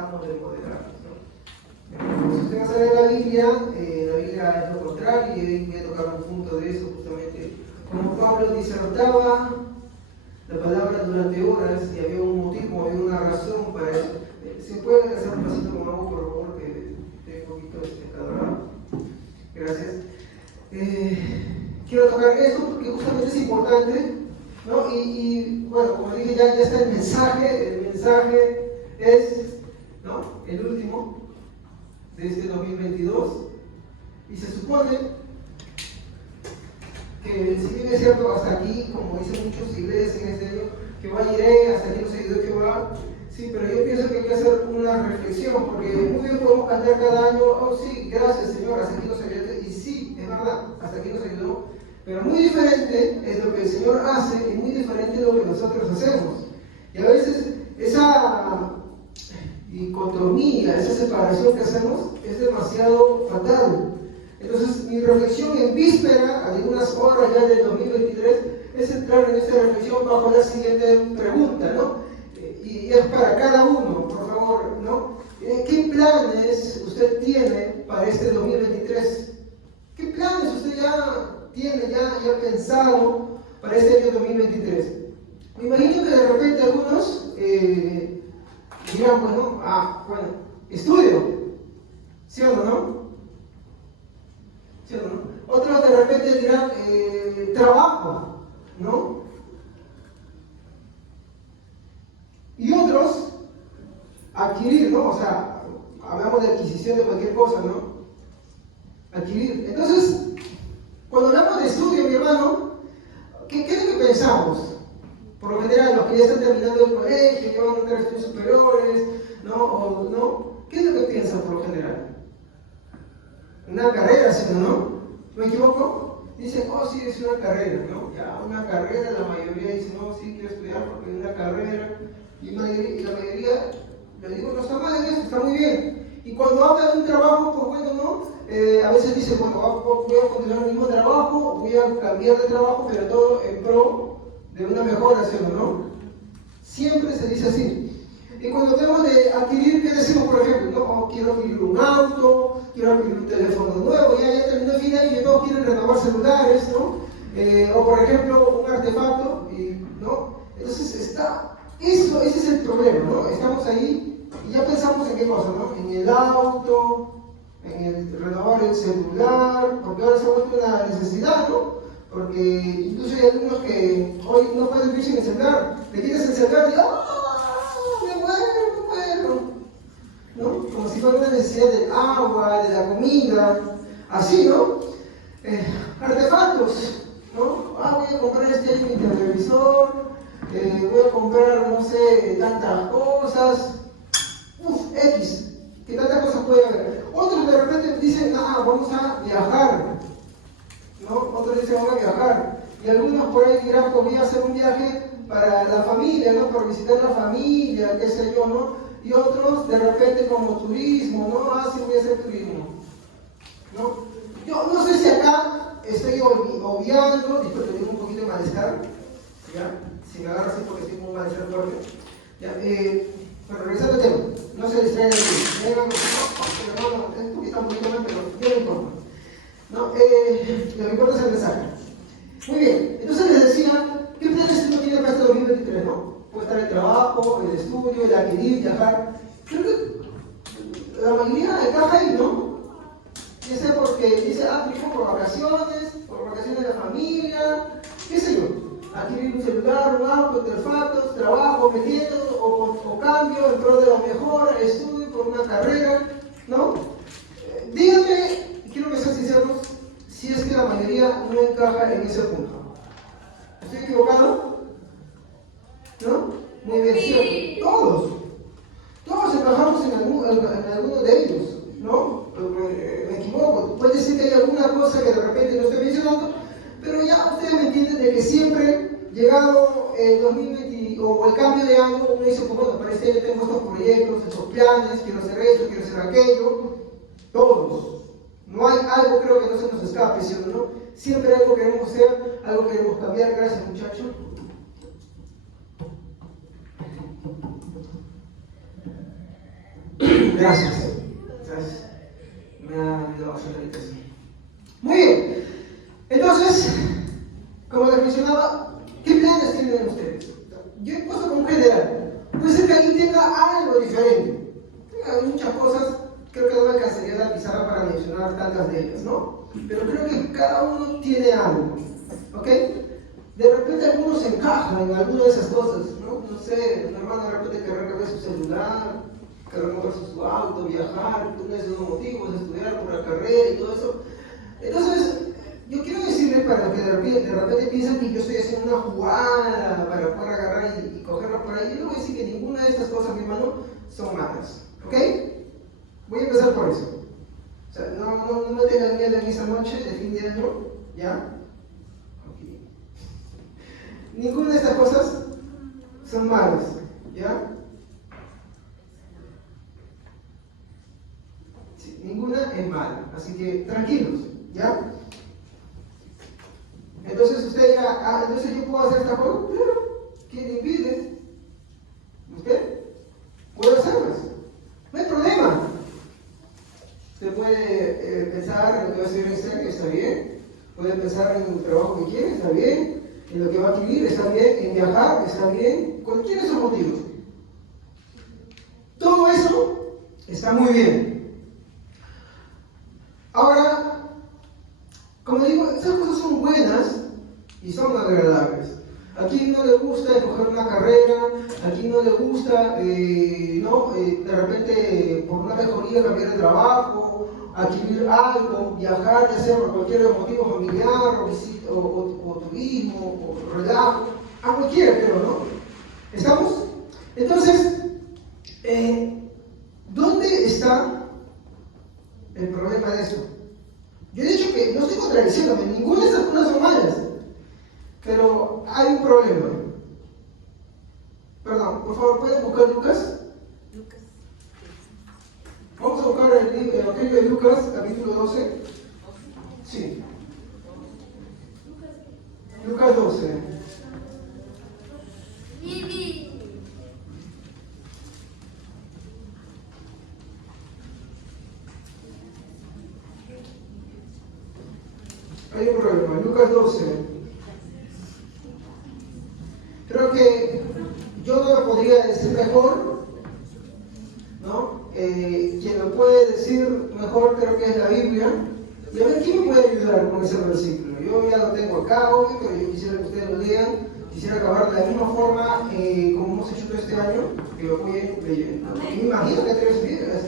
tratamos de moderarnos, ¿no? Si ustedes saben la Biblia es lo contrario, y voy a tocar un punto de eso justamente. Como Pablo disertaba la palabra durante horas y había un motivo, había una razón para eso. ¿Se puede hacer un pasito con agua, por favor? Que tengo un poquito calorado. Gracias. Quiero tocar esto porque justamente es importante, ¿no? Y bueno, como dije, ya está el mensaje. El mensaje es, ¿no?, el último de este 2022. Y se supone que, si bien es cierto, hasta aquí, como dicen muchos iglesias en este año, que va iré, hasta aquí nos ayudó Jehová. Sí, pero yo pienso que hay que hacer una reflexión, porque muy bien podemos cantar cada año, oh sí, gracias Señor, hasta aquí nos ayudó, y sí, es verdad, hasta aquí nos ayudó, pero muy diferente es lo que el Señor hace y muy diferente es lo que nosotros hacemos. Y a veces esa dicotomía, esa separación que hacemos es demasiado fatal. Entonces, mi reflexión en víspera, a algunas horas ya del 2023, es entrar en esta reflexión bajo la siguiente pregunta, ¿no? Y es para cada uno, por favor, ¿no? ¿Qué planes usted tiene para este 2023? ¿Qué planes usted ya tiene, ya pensado para este año 2023? Me imagino que de repente algunos dirán, bueno, estudio, ¿sí o no? ¿Sí o no? Otros de repente dirán, trabajo, ¿no? Y otros, adquirir, ¿no? O sea, hablamos de adquisición de cualquier cosa, ¿no? Adquirir. Entonces, cuando hablamos de estudio, mi hermano, ¿qué es lo que pensamos? Por lo general, los que ya están terminando el colegio, que van a entrar estudios superiores, ¿no? ¿Qué es lo que piensan por lo general? Una carrera, ¿sí o no? ¿Me equivoco? Dicen, oh, sí, es una carrera, ¿no? Ya, una carrera, la mayoría dice, no, sí, quiero estudiar porque es una carrera. Y la mayoría, le digo, no está mal en eso, está muy bien. Y cuando habla de un trabajo, pues bueno, ¿no? A veces dice, bueno, voy a continuar el mismo trabajo, voy a cambiar de trabajo, pero todo en pro de una mejora, ¿sí o no? Siempre se dice así. Y cuando tenemos de adquirir, ¿qué decimos, por ejemplo? ¿No? Oh, quiero adquirir un auto, quiero adquirir un teléfono nuevo, ya terminó el fin de año y todos quieren renovar celulares, ¿no? O por ejemplo, un artefacto, ¿no? Entonces ese es el problema, ¿no? Estamos ahí y ya pensamos en qué cosa, ¿no? En el auto, en el renovar el celular, porque ahora se ha vuelto una necesidad, ¿no? Porque incluso hay algunos que hoy no pueden vivir sin el celular, le quitas el celular y me muero, ¿no? Como si fuera una necesidad del agua, de la comida, así, ¿no? Artefactos, ¿no? Voy a comprar este año mi televisor, voy a comprar, no sé, tantas cosas, X, que tantas cosas puede haber. Otros de repente dicen, vamos a viajar, ¿no? Otros dicen, vamos a viajar. Y algunos por ahí dirán, pues voy a hacer un viaje para la familia, ¿no? Para visitar la familia, qué sé yo, ¿no? Y otros de repente como turismo, ¿no? Sí voy a hacer turismo, ¿no? Yo no sé si acá estoy obviando, disculpe, tengo un poquito de malestar, ¿ya? Si me agarro así porque tengo un malestar fuerte, ¿ya? Pero regresando al tema, no se distraigan aquí, vengan, no, está un poquito mal, pero no me importa, ¿no? Lo que importa es el mensaje. Muy bien, entonces les decía, ¿qué planes uno tiene para este 2023, no? Puede estar el trabajo, el estudio, el adquirir, viajar. Creo que la mayoría encaja ahí, ¿no? Ya sea porque dice, por vacaciones de la familia, qué sé yo, adquirir un celular, un auto, artefactos, trabajo, vendiendo o cambio en pro de la mejora, estudio por una carrera, ¿no? Díganme, quiero que sean sinceros, si es que la mayoría no encaja en ese punto. ¿Estoy equivocado? ¿No? Muy bien, cierto. Todos encajamos en alguno de ellos, ¿no? Me equivoco. Puede decir que hay alguna cosa que de repente no estoy mencionando, pero ya ustedes me entienden de que siempre, llegado el 2020 o el cambio de año, uno dice, pues bueno, para este año tengo estos proyectos, estos planes, quiero hacer esto, quiero hacer aquello. Todos. No hay algo, creo que no se nos escape, ¿sí o no? Siempre algo queremos hacer, algo queremos cambiar. Gracias, muchachos. Gracias. Gracias. Me ha ayudado a hacer la habitación. Muy bien. Entonces, como les mencionaba, ¿qué planes tienen ustedes? Yo he puesto como general. Puede ser que alguien tenga algo diferente. Hay muchas cosas, creo que no me alcanzaría la pizarra para mencionar tantas de ellas, ¿no? Pero creo que cada uno tiene algo, ¿ok? De repente algunos se encajan en alguna de esas cosas, ¿no? No sé, un hermano de repente querrá cambiar su celular, querrá comprarse su auto, viajar, uno de esos motivos, estudiar por la carrera y todo eso. Entonces, yo quiero decirles para que de repente piensen que yo estoy haciendo una jugada para poder agarrar y cogerla por ahí. Yo no voy a decir que ninguna de estas cosas, mi hermano, son malas, ¿ok? Voy a empezar por eso. O sea, no me tengan miedo en esa noche de fin de año, ¿ya? Okay. Ninguna de estas cosas son malas, ¿ya? Sí, ninguna es mala, así que tranquilos, ¿ya? Entonces usted dirá, entonces yo puedo hacer esta cosa. Claro, ¿quién le impide? ¿Usted? Puede hacerlas, no hay problema. Usted puede pensar en lo que va a hacer en este año, está bien. Puede pensar en el trabajo que quiere, está bien. En lo que va a adquirir, está bien. En viajar, está bien. Cualquiera de esos motivos. Todo eso está muy bien. Ahora, como digo, esas cosas son buenas y son agradables. A quien no le gusta escoger una carrera, a quien no le gusta, de repente por una mejoría cambiar de trabajo, adquirir algo, viajar, ya sea por cualquier motivo familiar, o turismo, o relajo, a cualquiera, pero ¿no? ¿Estamos? Entonces, ¿dónde está el problema de esto? Yo he dicho que no estoy contradiciéndome, ninguna de estas cosas son malas. Pero hay un problema. Perdón, por favor, ¿pueden buscar Lucas? Vamos a buscar el Evangelio de Lucas, capítulo 12. Sí. Lucas 12. Hay un problema. Lucas 12. Creo que yo no lo podría decir mejor, ¿no? Quien lo puede decir mejor creo que es la Biblia. Y a ver, ¿quién me puede ayudar con ese versículo? Yo ya lo tengo acá, obvio, pero yo quisiera que ustedes lo lean. Quisiera acabar de la misma forma como hemos hecho todo este año, que lo apoyen leyendo. Me imagino que tres vidas.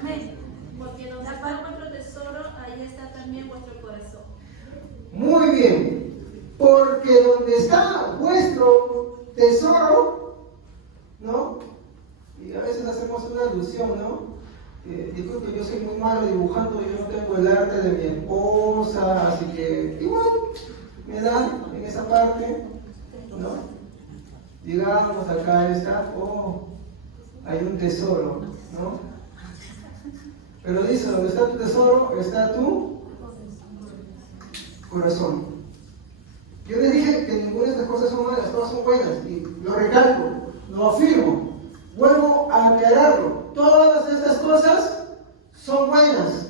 Amén. Porque donde está vuestro tesoro, ahí está también vuestro corazón. Muy bien. Porque donde está vuestro tesoro, ¿no? Y a veces hacemos una alusión, ¿no? Disculpe, yo soy muy malo dibujando, yo no tengo el arte de mi esposa, así que igual me dan en esa parte, ¿no? Digamos, acá está, hay un tesoro, ¿no? Pero dice, donde está tu tesoro, está tu corazón. Yo les dije que ninguna de estas cosas son malas, todas son buenas, y lo recalco, lo afirmo, vuelvo a aclararlo. Todas estas cosas son buenas,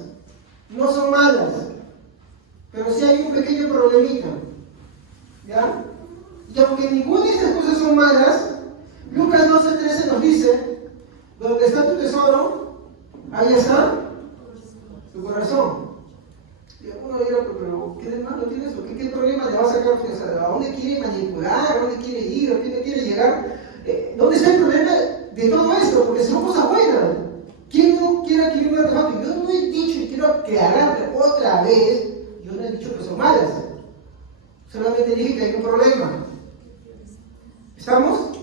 no son malas, pero sí hay un pequeño problemita, ¿ya? Y aunque ninguna de estas cosas son malas, Lucas 12:13 nos dice, donde está tu tesoro, ahí está tu corazón. Y alguno dirá, pero ¿qué de malo tiene eso? ¿Qué problema le va a sacar usted? O sea, ¿a dónde quiere manipular? ¿A dónde quiere ir? ¿A dónde quiere llegar? ¿Dónde está el problema de todo esto? Porque son cosas buenas. ¿Quién no quiere adquirir un artefacto? Yo no he dicho, y quiero aclararle otra vez, yo no he dicho que son malas. Solamente dije que hay un problema. ¿Estamos?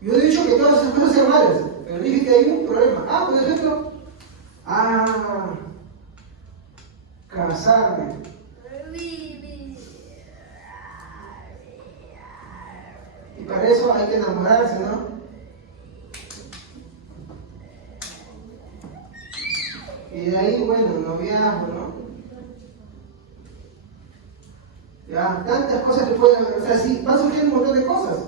Yo no he dicho que todas esas cosas sean malas, pero dije que hay un problema. Por ejemplo, casarme. Y para eso hay que enamorarse, ¿no? Y de ahí, bueno, noviazgo, ¿no? Ya, tantas cosas que pueden haber, o sea, sí, van surgiendo un montón de cosas.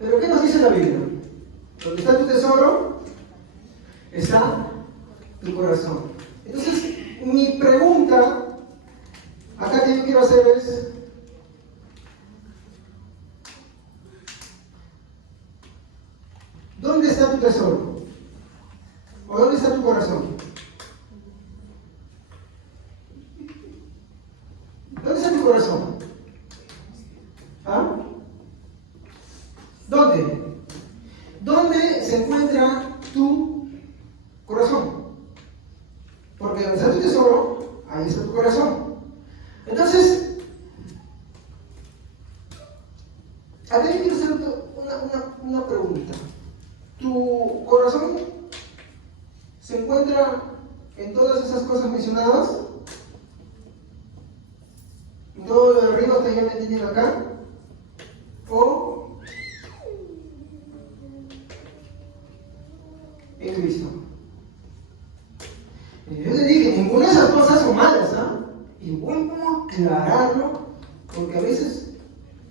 Pero ¿qué nos dice la Biblia? Donde está tu tesoro, está tu corazón. Entonces, mi pregunta acá que yo quiero hacer es, ¿dónde está tu tesoro? ¿O dónde está tu corazón? ¿Dónde está tu corazón? ¿Ah? ¿Dónde? ¿Dónde se encuentra tu corazón? Porque donde está tu tesoro, ahí está tu corazón. Entonces, acá yo quiero hacer una pregunta. ¿Tu corazón se encuentra en todas esas cosas mencionadas? ¿En todo lo de arriba que ya me entienden acá? ¿O en Cristo? Yo le dije, ninguna de esas cosas son malas, ¿ah? Y vuelvo a aclararlo, porque a veces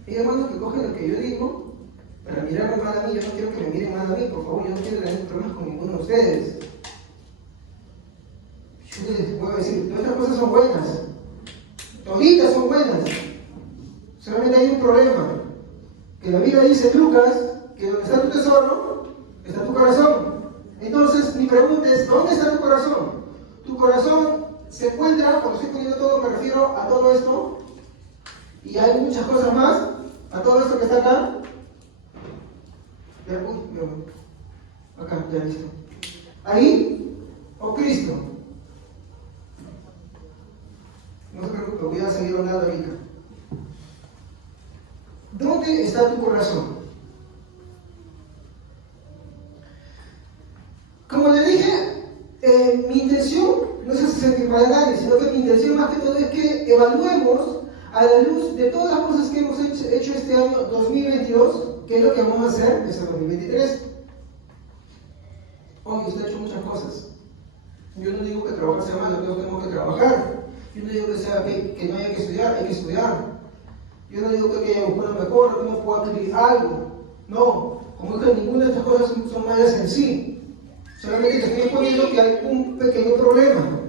hay hermanos que cogen lo que yo digo para mirarme mal a mí. Yo no quiero que me miren mal a mí, por favor, yo no quiero tener problemas con ninguno de ustedes. Yo les puedo decir, todas estas cosas son buenas, toditas son buenas, solamente hay un problema, que la Biblia dice en Lucas, que donde está tu tesoro, está tu corazón. Entonces, mi pregunta es, ¿dónde está tu corazón? Tu corazón se encuentra, cuando estoy poniendo todo, me refiero a todo esto, y hay muchas cosas más, a todo esto que está acá. Acá, ya listo. Ahí, o Cristo. No se preocupe, voy a seguir hablando ahorita. ¿Dónde está tu corazón? Como le dije, mi intención no es hacer sentir mal a nadie, sino que mi intención más que todo es que evaluemos a la luz de todas las cosas que hemos hecho este año 2022, qué es lo que vamos a hacer este 2023. Oye, usted ha hecho muchas cosas. Yo no digo que trabajar sea malo, todos tenemos que trabajar. Yo no digo que no haya que estudiar, hay que estudiar. Yo no digo que haya que buscar lo mejor, que uno pueda adquirir algo. No, como dije, ninguna de estas cosas son malas en sí. Solamente te estoy exponiendo que hay un pequeño problema.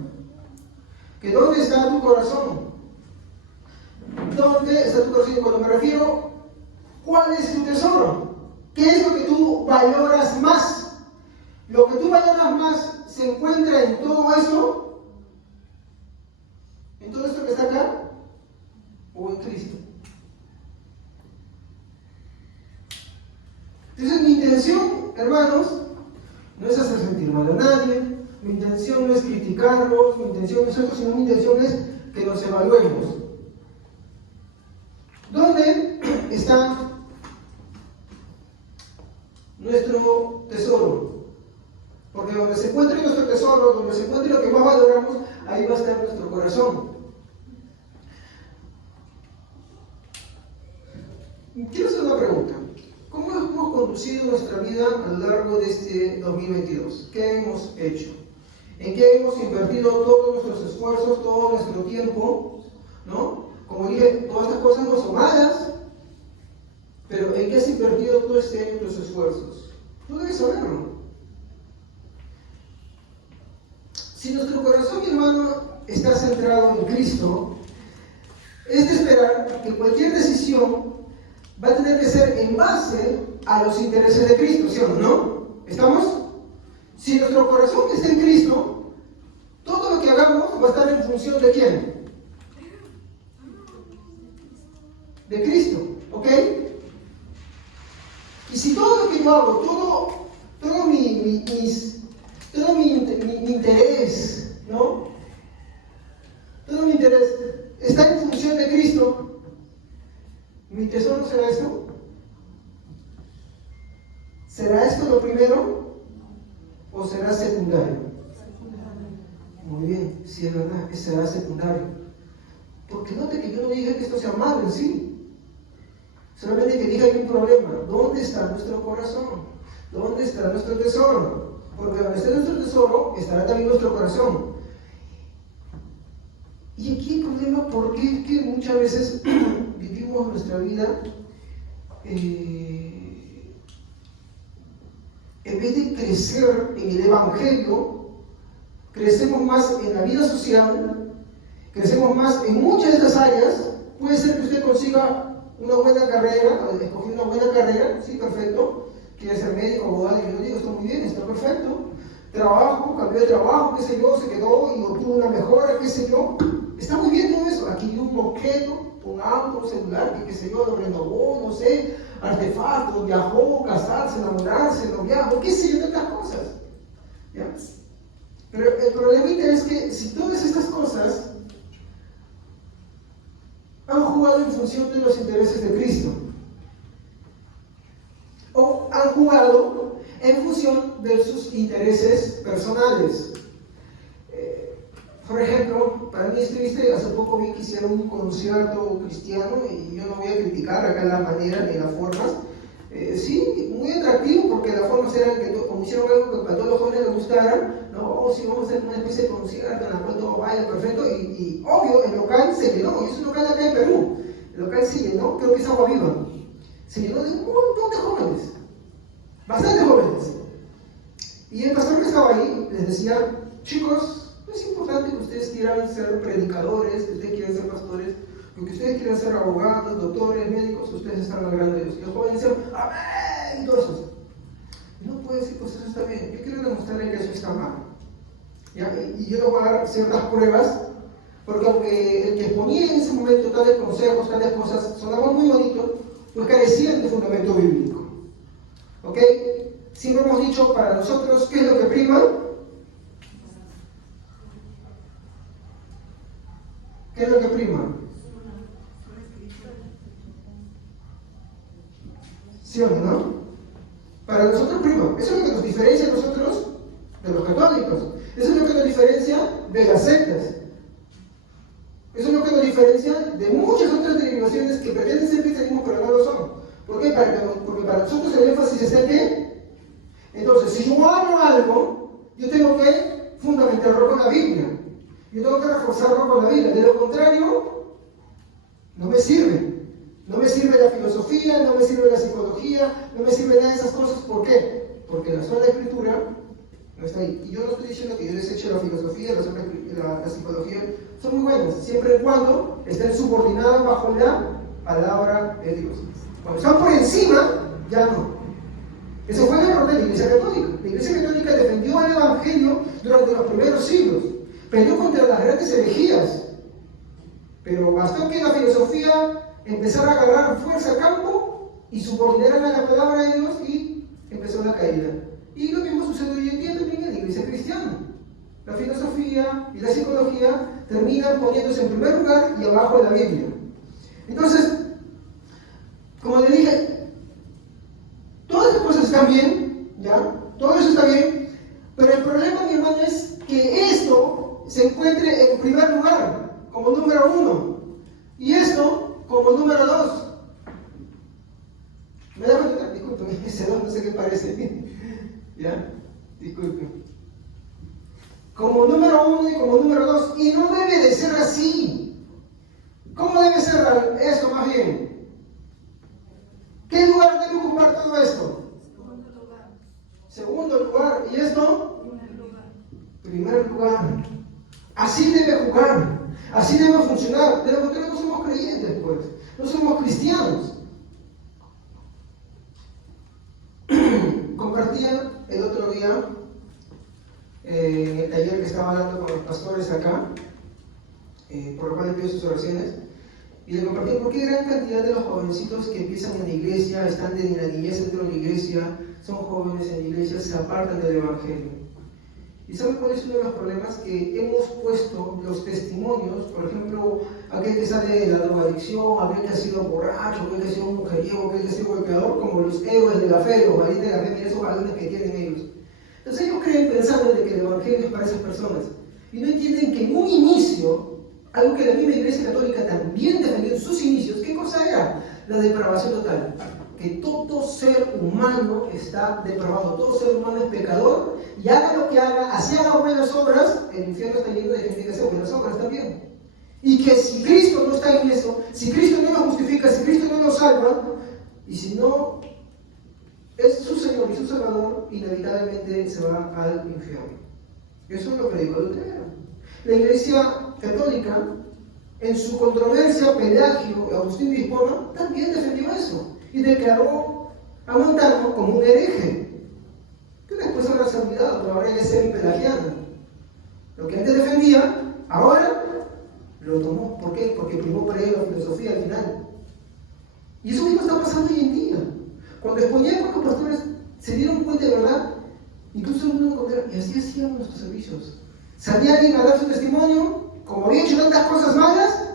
Que ¿dónde está tu corazón? ¿Dónde está tu corazón? Cuando me refiero, ¿cuál es tu tesoro? ¿Qué es lo que tú valoras más? Lo que tú valoras más se encuentra en todo esto, en todo esto que está acá, o en Cristo. Entonces mi intención, hermanos, no es hacer sentir mal a nadie, mi intención no es criticarlos, mi intención no es eso, sino mi intención es que nos evaluemos. ¿Dónde está nuestro tesoro? Porque donde se encuentre nuestro tesoro, donde se encuentre lo que más valoramos, ahí va a estar nuestro corazón. Quiero hacer una pregunta. ¿Cómo hemos conducido nuestra vida a lo largo de este 2022? ¿Qué hemos hecho? ¿En qué hemos invertido todos nuestros esfuerzos, todo nuestro tiempo? ¿No? Como dije, todas estas cosas no son malas, pero ¿en qué has invertido todo este año tus esfuerzos? Tú debes saberlo. Si nuestro corazón, mi hermano, está centrado en Cristo, es de esperar que cualquier decisión va a tener que ser en base a los intereses de Cristo, ¿sí o no? ¿Estamos? Si nuestro corazón está en Cristo, todo lo que hagamos va a estar en función de ¿quién? De Cristo, ¿ok? Y si todo lo que yo hago, todo mi interés, ¿no? Todo mi interés está en función de Cristo, ¿mi tesoro será esto? ¿Será esto lo primero o será secundario? Muy bien, sí es verdad, que será secundario. Porque note que yo no dije que esto sea malo en sí. Solamente que dije que hay un problema. ¿Dónde está nuestro corazón? ¿Dónde está nuestro tesoro? Porque donde esté nuestro tesoro, estará también nuestro corazón. Y aquí el problema, porque es que muchas veces vivimos nuestra vida en vez de crecer en el Evangelio, crecemos más en la vida social, crecemos más en muchas de estas áreas. Puede ser que usted consiga una buena carrera, escogió una buena carrera, sí, perfecto. Quiere ser médico, abogado, y yo digo, está muy bien, está perfecto. Trabajo, cambió de trabajo, qué sé yo, se quedó y obtuvo una mejora, qué sé yo. Está muy bien todo eso. Adquirió un objeto, un auto, un celular, qué sé yo, lo renovó, no sé, artefactos, viajó, casarse, enamorarse, noviazgo, qué sé yo, tantas cosas. ¿Ya? Pero el problemita es que si todas estas cosas han jugado en función de los intereses de Cristo, o han jugado en función de sus intereses personales. Por ejemplo, para mí es triste, hace poco vi que hicieron un concierto cristiano, y yo no voy a criticar acá la manera ni las formas. Sí, muy atractivo, porque las formas eran que como hicieron algo que para todos los jóvenes les gustara, ¿no? Sí, vamos a hacer una especie de concierto en la cual todo vaya perfecto, y obvio, el local se llenó, y es un local acá en Perú. El local se llenó, creo que es Agua Viva. Se llenó de un montón de jóvenes, bastante jóvenes. Y el pastor que estaba ahí les decía: chicos, no es importante que ustedes quieran ser predicadores, que ustedes quieran ser pastores, que ustedes quieran ser abogados, doctores, médicos, ustedes están logrando Dios. Y los jóvenes decían: amén, y todos esos. Y no puede decir, pues eso está bien. Yo quiero demostrarle que eso está mal. ¿Ya? Y yo les voy a dar ciertas pruebas, porque aunque el que ponía en ese momento tales consejos, tales cosas, sonaban muy bonitos, pues carecían de fundamento bíblico. ¿Ok? Siempre hemos dicho, para nosotros, ¿qué es lo que prima? ¿Qué es lo que prima? ¿Sí o no? Para nosotros prima. Eso es lo que nos diferencia a nosotros de los católicos. Eso es lo que nos diferencia de las sectas. Eso es lo que nos diferencia de muchas otras derivaciones que pretenden ser cristianismo pero no lo son. ¿Por qué? Porque para nosotros el énfasis está en ¿qué? Entonces, si yo hago algo, yo tengo que fundamentarlo con la Biblia. Yo tengo que reforzarlo con la Biblia. De lo contrario, no me sirve. No me sirve la filosofía, no me sirve la psicología, no me sirve nada de esas cosas. ¿Por qué? Porque la sola escritura no está ahí. Y yo no estoy diciendo que yo deseche la filosofía, la psicología. Son muy buenas, siempre y cuando estén subordinadas bajo la palabra de Dios. Cuando están por encima, ya no. Eso fue el error de la Iglesia Católica. La Iglesia Católica defendió el Evangelio durante los primeros siglos. Peleó contra las grandes herejías. Pero bastó que la filosofía empezara a agarrar fuerza a campo y subordinaran a la palabra de Dios, y empezó la caída. Y lo mismo sucede hoy en día también en la Iglesia cristiana. La filosofía y la psicología terminan poniéndose en primer lugar y abajo de la Biblia. Entonces, como le dije, todas las cosas están bien, ¿ya? Todo eso está bien, pero el problema, mi hermano, es que esto se encuentre en primer lugar, como número 1, y esto como número 2. ¿Me da cuenta? Disculpen, ese 2 no sé qué parece. ¿Ya? Disculpen. Como número 1 y como número 2, y no debe de ser así. ¿Cómo debe ser esto más bien? ¿Qué lugar debe ocupar todo esto? Segundo lugar. ¿Y esto? Primer lugar. Así debe jugar. Así debe funcionar. De lo contrario no somos creyentes, pues. No somos cristianos. Compartía el otro día en el taller que estaba dando con los pastores acá, por lo cual pido sus oraciones, y le compartí por qué gran cantidad de los jovencitos que empiezan en la iglesia, están en la niñez dentro de la iglesia, son jóvenes en la iglesia, se apartan del Evangelio. ¿Y saben cuál es uno de los problemas? Que hemos puesto los testimonios, por ejemplo, aquel que sale de la drogadicción, aquel que ha sido borracho, aquel que ha sido un mujeriego, aquel que ha sido golpeador, como los héroes de la fe, los valientes de la fe, mira esos balones que tienen ellos. Entonces ellos creen pensando de que el Evangelio es para esas personas, y no entienden que en un inicio, algo que la misma Iglesia Católica también defendió en sus inicios, ¿qué cosa era? La depravación total. Que todo ser humano está depravado, todo ser humano es pecador, y haga lo que haga, así haga buenas obras, el infierno está lleno de gente que hace buenas obras también. Y que si Cristo no está en eso, si Cristo no nos justifica, si Cristo no nos salva, y si no es su Señor y su Salvador, inevitablemente se va al infierno. Eso es lo que dijo Lutero. La Iglesia Católica, en su controversia, Pelagio, Agustín de Hipona, también defendió eso y declaró a Montano como un hereje, que después habrá sido olvidado, pero ahora es semi-pelagiano. Lo que antes defendía, ahora lo tomó. ¿Por qué? Porque primó para él la filosofía al final. Y eso mismo está pasando hoy en día. Cuando exponía con los pastores, se dieron cuenta de verdad, incluso uno encontraba, y así hacían nuestros servicios. Salía alguien a dar su testimonio, como había hecho tantas cosas malas,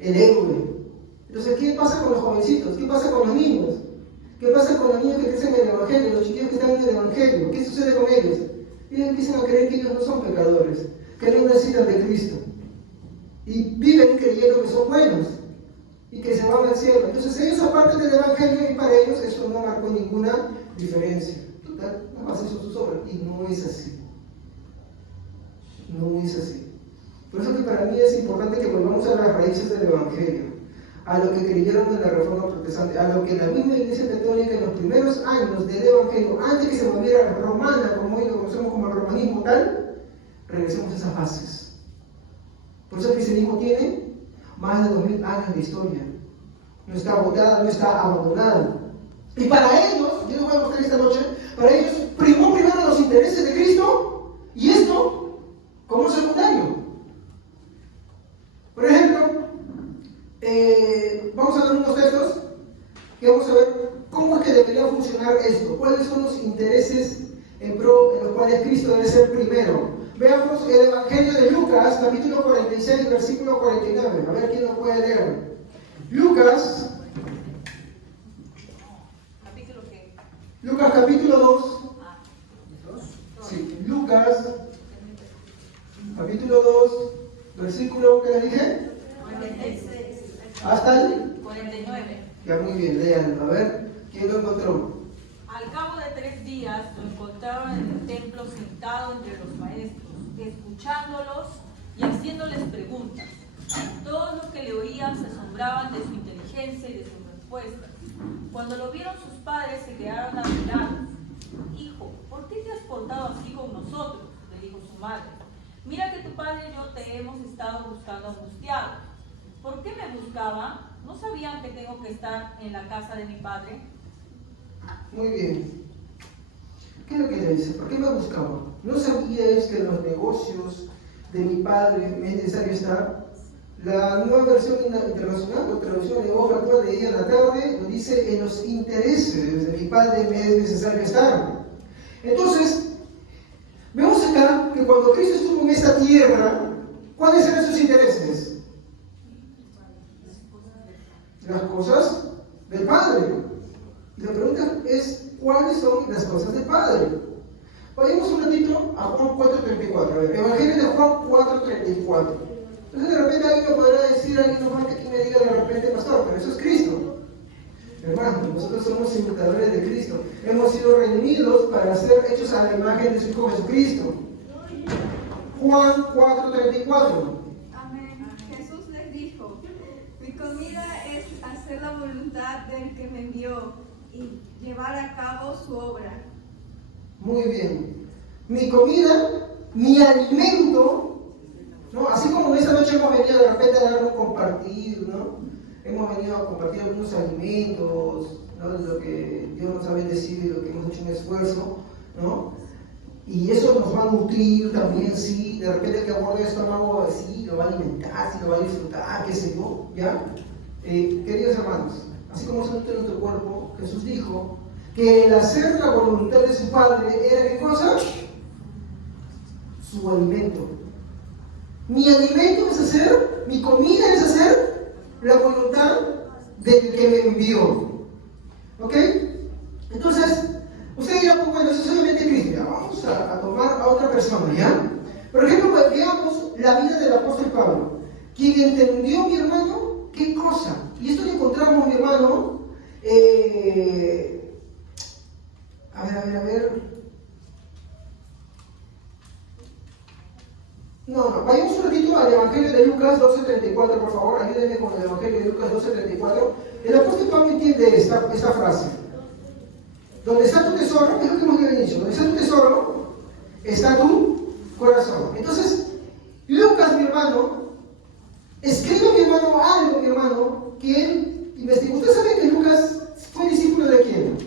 el héroe. Entonces, ¿qué pasa con los jovencitos? ¿Qué pasa con los niños? ¿Qué pasa con los niños que crecen en el Evangelio, los chiquillos que están en el Evangelio? ¿Qué sucede con ellos? Ellos empiezan a creer que ellos no son pecadores, que no necesitan de Cristo. Y viven creyendo que son buenos y que se van al cielo. Entonces ellos apartan del Evangelio y para ellos eso no marcó ninguna diferencia. Total, nada más eso sus obras. Y no es así. No es así. Por eso que para mí es importante que volvamos a las raíces del Evangelio, a lo que creyeron en la Reforma Protestante, a lo que la misma Iglesia Católica en los primeros años del Evangelio, antes que se volviera romana, como hoy lo conocemos como el romanismo tal, regresemos a esas bases. Por eso el cristianismo tiene más de 2000 años de historia. No está agotada, no está abandonada. Y para ellos, yo les voy a mostrar esta noche, para ellos primó primero los intereses de Cristo y esto como secundario. Por ejemplo, vamos a ver unos textos que vamos a ver cómo es que debería funcionar esto, cuáles son los intereses en los cuales Cristo debe ser primero. Veamos el Evangelio de Lucas, capítulo 46, versículo 49. A ver quién lo puede leer. Lucas. ¿Capítulo qué? Lucas, capítulo 2. Sí, Lucas, capítulo 2, versículo, ¿qué le dije? 46. Hasta el 49. Ya, muy bien, léanlo. A ver, ¿quién lo encontró? Al cabo de 3 días lo encontraron en el templo sentado entre los maestros, escuchándolos y haciéndoles preguntas. Todos los que le oían se asombraban de su inteligencia y de sus respuestas. Cuando lo vieron sus padres se quedaron admirados. Hijo, ¿por qué te has portado así con nosotros?, le dijo su madre. Mira que tu padre y yo te hemos estado buscando angustiados. ¿Por qué me buscaban? ¿No sabían que tengo que estar en la casa de mi padre? Muy bien. ¿Qué es lo que le dice? ¿Por qué me buscaba? ¿No sabíais que en los negocios de mi padre me es necesario estar? La nueva versión internacional, o traducción de lenguaje actual de ella en la tarde, lo dice: en los intereses de mi padre me es necesario estar. Entonces, vemos acá que cuando Cristo estuvo en esta tierra, ¿cuáles eran sus intereses? Las cosas del Padre. Y la pregunta es, ¿cuáles son las cosas del Padre? Vayamos un ratito a Juan 4:34. A ver, Evangelio de Juan 4:34. Entonces de repente alguien me podrá decir, alguien no falta que me diga de repente, pastor, pero eso es Cristo. Hermano, nosotros somos imitadores de Cristo. Hemos sido reunidos para ser hechos a la imagen de su Hijo Jesucristo. Juan 4:34. Amén. Jesús les dijo: mi comida es hacer la voluntad del que me envió y llevar a cabo su obra. Muy bien. Mi comida, mi alimento, ¿no? Así como esta noche hemos venido de repente a dar un compartir, ¿no? Hemos venido a compartir algunos alimentos, ¿no? De lo que Dios nos ha bendecido y lo que hemos hecho un esfuerzo, ¿no? Y eso nos va a nutrir también, sí. De repente que aborda el estómago, sí, lo va a alimentar, sí, lo va a disfrutar, qué sé yo, ¿ya? Queridos hermanos, así como se nutre nuestro cuerpo, Jesús dijo que el hacer la voluntad de su Padre era, ¿qué cosa? Su alimento. Mi alimento es hacer, mi comida es hacer la voluntad del que me envió. ¿Ok? Entonces, usted dirá, pues bueno, eso es solamente Cristo. Ya, vamos a tomar a otra persona, ¿ya? Por ejemplo, veamos la vida del apóstol Pablo, quien entendió, mi hermano, ¿qué cosa? Y esto lo encontramos, mi hermano, a ver. No, vayamos un ratito al Evangelio de Lucas 12:34, por favor, ayúdenme con el Evangelio de Lucas 12:34. El apóstol Pablo entiende esta frase. donde está tu tesoro, es lo que hemos dicho al inicio, donde está tu tesoro, está tu corazón. Entonces, Lucas, mi hermano, escribe, mi hermano, algo, mi hermano, que él investigó. Ustedes saben que Lucas fue discípulo de quién?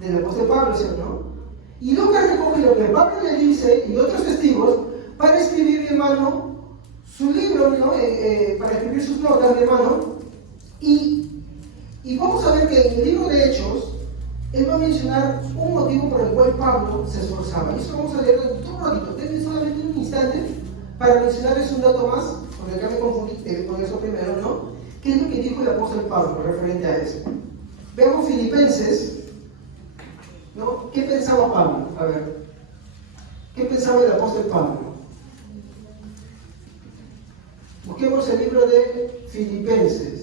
Del apóstol Pablo, ¿cierto? Y Lucas recoge lo que Pablo le dice y otros testigos para escribir, mi hermano, su libro, ¿no? Para escribir sus notas, mi hermano. Y vamos a ver que en el libro de Hechos, él va a mencionar un motivo por el cual Pablo se esforzaba. Y eso vamos a leer en un ratito. Denme solamente un instante para mencionarles un dato más, porque acá me confundí con eso primero, ¿no? ¿Qué es lo que dijo el apóstol Pablo referente a eso? Veamos Filipenses, ¿no? ¿Qué pensaba Pablo? A ver, ¿qué pensaba el apóstol Pablo? Busquemos el libro de Filipenses.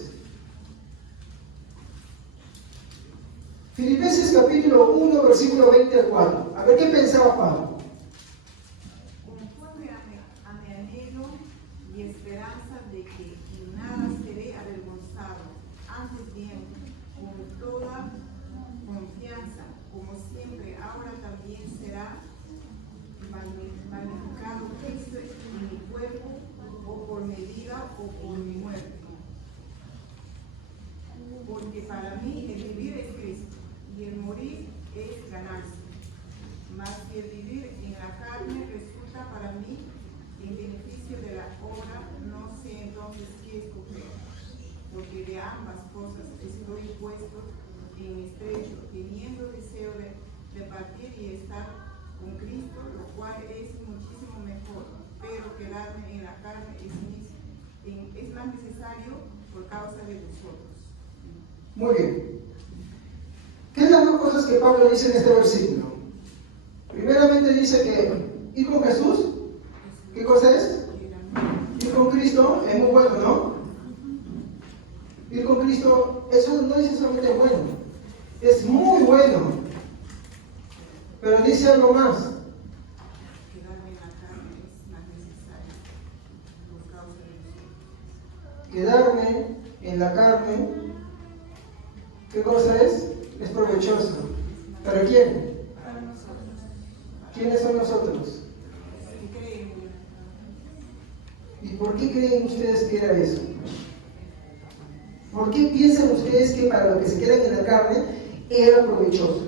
Filipenses capítulo 1, versículo 20 al 4. A ver, ¿qué pensaba Pablo? Conforme a mi anhelo y esperanza de que en nada seré avergonzado, antes bien, con toda confianza, como siempre, ahora también será magnificado Cristo en mi cuerpo, o por mi vida o por mi muerte. Porque para mí el vivir es Cristo y el morir es ganancia. Mas si el vivir en la carne resulta para mí en beneficio de la obra, no sé entonces qué escoger, porque de ambas cosas estoy puesto en estrecho, teniendo deseo de partir y estar con Cristo, lo cual es muchísimo mejor, pero quedarme en la carne es más necesario por causa de vosotros. Muy bien. ¿Qué es las dos cosas que Pablo dice en este versículo? Primeramente dice que ir con Jesús, ¿qué cosa es? Ir con Cristo es muy bueno, ¿no? Ir con Cristo, eso no dice solamente bueno, es muy bueno. Pero dice algo más. Quedarme en la carne es más necesario por causa de vosotros. Quedarme en la carne, ¿qué cosa es? Es provechoso. ¿Para quién? Para nosotros. ¿Quiénes son nosotros? ¿Y por qué creen ustedes que era eso? ¿Por qué piensan ustedes que para los que se quedan en la carne era provechoso?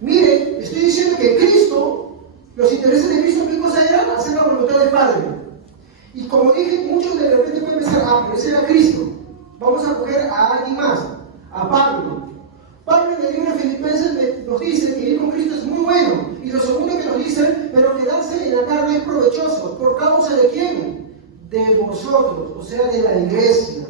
Miren, estoy diciendo que Cristo, los intereses de Cristo, ¿qué cosa eran? Hacer la voluntad del Padre. Y como dije, muchos de repente pueden pensar, pero ese era Cristo. Vamos a coger a alguien más, a Pablo. Pablo en el libro de Filipenses nos dice que ir con Cristo es muy bueno. Y lo segundo que nos dice, pero quedarse en la carne es provechoso. ¿Por causa de quién? De vosotros, o sea, de la iglesia.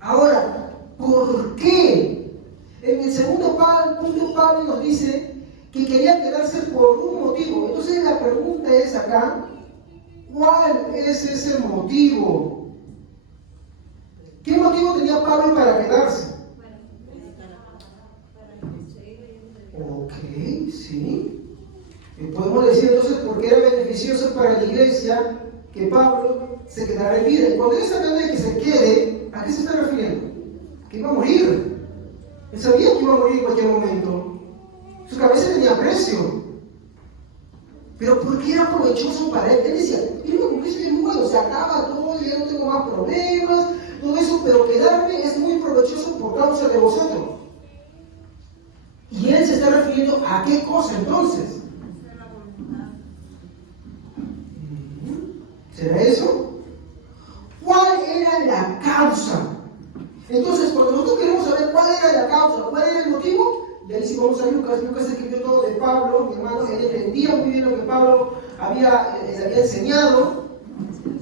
Ahora, ¿por qué? En el segundo punto, Pablo nos dice que quería quedarse por un motivo. Entonces la pregunta es acá, ¿cuál es ese motivo? ¿Qué motivo tenía Pablo para quedarse? Ok, sí. Podemos decir entonces por qué era beneficioso para la iglesia que Pablo se quedara en vida. Y cuando él está hablando de que se quede, ¿a qué se está refiriendo? Que iba a morir. Él sabía que iba a morir en cualquier momento. Su cabeza tenía precio. Pero ¿por qué era provechoso para él? Él decía, mira, con Cristo es muy bueno, se acaba todo, ya no tengo más problemas, todo eso, pero quedarme es muy provechoso por causa de vosotros. Y él se está refiriendo a qué cosa entonces. ¿Será eso? ¿Cuál era la causa? Entonces, cuando nosotros queremos saber cuál era la causa, cuál era el motivo, de ahí sí vamos a Lucas. Lucas escribió todo de Pablo, mi hermano, él entendía muy bien lo que Pablo les había enseñado,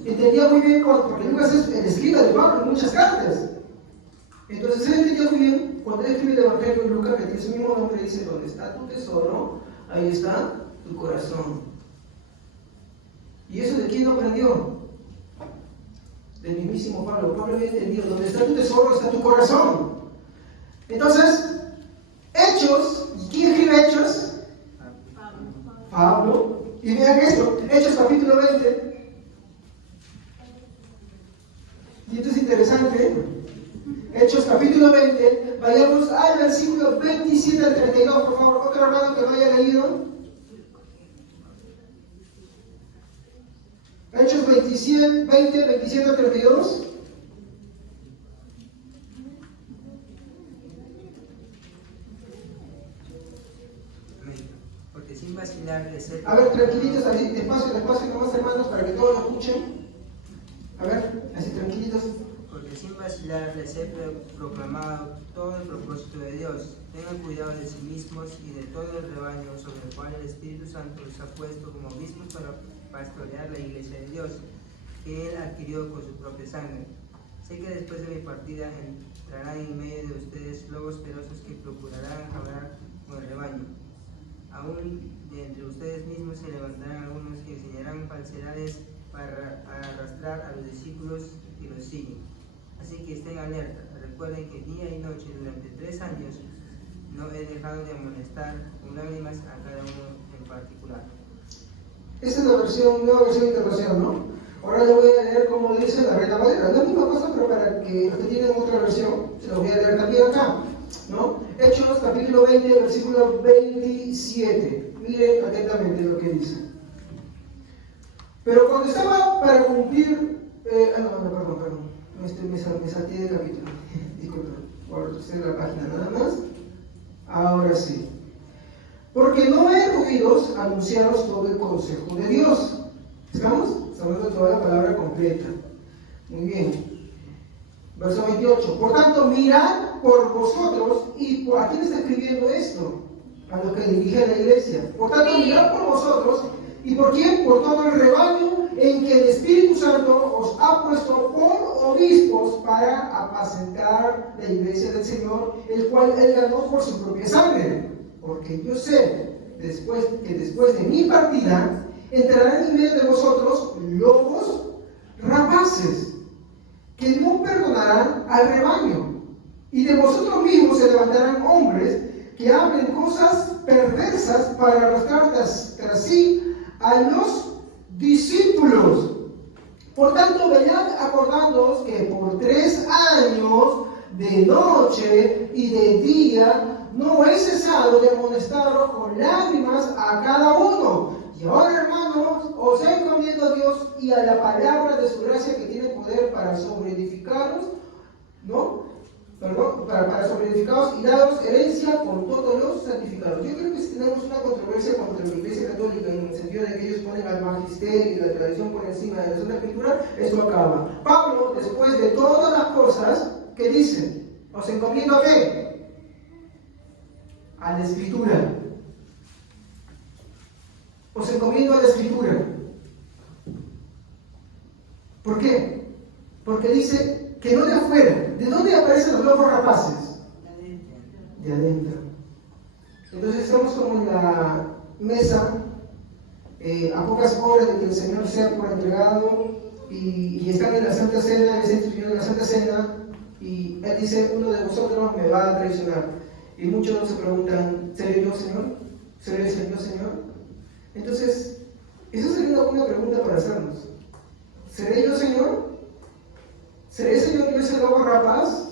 entendía muy bien, porque Lucas es el escriba de Pablo en muchas cartas. Entonces él entendía muy bien, cuando él escribe el Evangelio en Lucas, que tiene su mismo nombre, dice, donde está tu tesoro, ahí está tu corazón. ¿Y eso de quién lo aprendió? Del mismísimo Pablo. Pablo había entendido, donde está tu tesoro, está tu corazón. Entonces, Hechos, ¿y quién escribe Hechos? Pablo. Y vean esto, Hechos capítulo 20. Y esto es interesante. Hechos capítulo 20, vayamos al versículo que no haya leído? Hechos 27, 20, 27 a 32. Porque sin vacilar de ser... A ver, tranquilitos, así, despacio, nomás, hermanos, para que todos lo escuchen. A ver, así, tranquilitos. Porque sin vacilar de ser proclamado todo el propósito de Dios, tengan cuidado de sí mismos y de todo el rebaño sobre el cual el Espíritu Santo los ha puesto como obispos para pastorear la iglesia de Dios, que Él adquirió con su propia sangre. Sé que después de mi partida entrarán en medio de ustedes lobos feroces que procurarán hablar con el rebaño. Aún de entre ustedes mismos se levantarán algunos que enseñarán falsedades para arrastrar a los discípulos que los siguen. Así que estén alerta. Recuerden que día y noche durante 3 años no he dejado de amonestar con lágrimas a cada uno en particular. Esta es la versión, nueva versión internacional, ¿no? Ahora le voy a leer como dice la Reina Valera. Es la misma cosa, pero para que los que tienen otra versión, se los voy a leer también acá, ¿no? Hechos capítulo 20, versículo 27. Miren atentamente lo que dice. Pero cuando estaba para cumplir... perdón. Me salté de capítulo. Disculpen, por retroceder la página nada más. Ahora sí. Porque no he oído anunciaros todo el consejo de Dios. ¿Estamos? Estamos hablando de toda la palabra completa. Muy bien. Verso 28. Por tanto, mirad por vosotros, y ¿a quién está escribiendo esto? A los que dirige la iglesia. Por tanto, mirad por vosotros, ¿y por quién? Por todo el rebaño en que el Espíritu Santo os ha puesto por obispos para apacentar la iglesia del Señor, el cual Él ganó por su propia sangre. Porque yo sé que después de mi partida entrarán en medio de vosotros lobos rapaces, que no perdonarán al rebaño. Y de vosotros mismos se levantarán hombres que hablen cosas perversas para arrastrar tras sí a los discípulos. Por tanto, velad acordándoos que por 3 años, de noche y de día, no he cesado de amonestaros con lágrimas a cada uno. Y ahora, hermanos, os encomiendo a Dios y a la palabra de su gracia que tiene poder para sobreedificaros, ¿no? Para sobreedificaros y daros herencia con todos los santificados. Yo creo que si tenemos una controversia contra la Iglesia Católica en el sentido de que ellos ponen al magisterio y la tradición por encima de la Santa Escritura, esto acaba. Pablo, después de todas las cosas, ¿qué dice? ¿Os encomiendo a qué? A la Escritura. Os encomiendo a la Escritura. ¿Por qué? Porque dice que no de afuera. ¿De dónde aparecen los lobos rapaces? De adentro. Entonces estamos como en la mesa, a pocas horas de que el Señor sea por entregado, y están en la Santa Cena, Él está instituyendo la Santa Cena, y Él dice, uno de vosotros me va a traicionar. Y muchos se preguntan, ¿seré yo, Señor? ¿Seré yo, Señor? Entonces, esa sería una buena pregunta para hacernos. ¿Seré yo, Señor? ¿Seré, Señor, yo ese lobo rapaz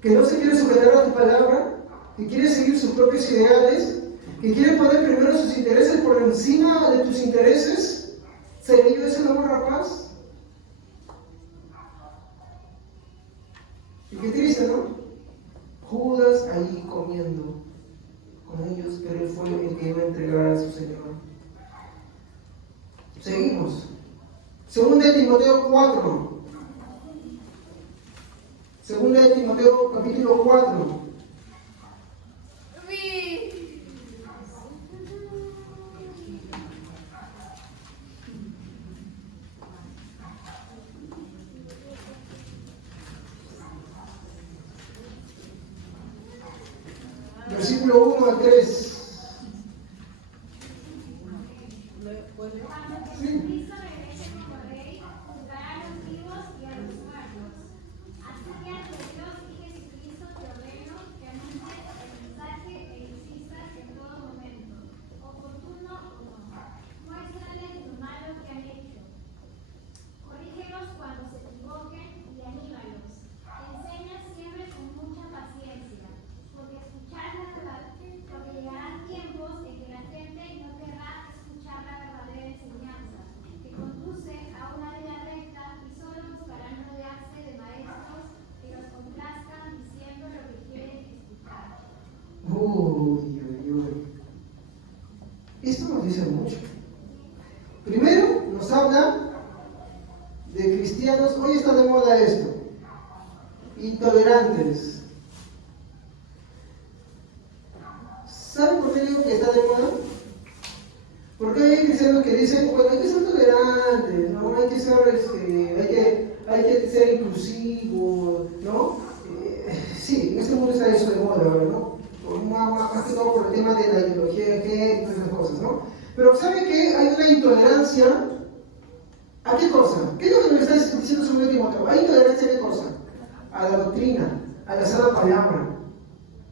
que no se quiere sujetar a tu palabra, que quiere seguir sus propios ideales, que quiere poner primero sus intereses por encima de tus intereses? ¿Seré yo ese lobo rapaz? Y qué triste, ¿no? Judas ahí comiendo con ellos, pero él fue el que iba a entregar a su Señor. Seguimos. Segunda de Timoteo 4. Segunda de Timoteo capítulo 4. Versículo 1 al 3. Sí. Enseña siempre con mucha paciencia, porque escuchar la verdad llegarán Esto nos dice mucho. Primero, nos habla de cristianos, hoy está de moda esto, intolerantes. ¿Saben por qué digo que está de moda? Porque hay cristianos que dicen, bueno, hay que ser tolerantes, ¿no? Hay que ser inclusivos, ¿no? Sí, en este mundo está eso de moda, ¿no? Más que todo por el tema de la ideología de género y todas esas cosas, ¿no? Pero ¿sabe qué? Hay una intolerancia. ¿A qué cosa? ¿Qué es lo que nos está diciendo su Timoteo? ¿Hay intolerancia a qué cosa? A la doctrina, a la sana palabra,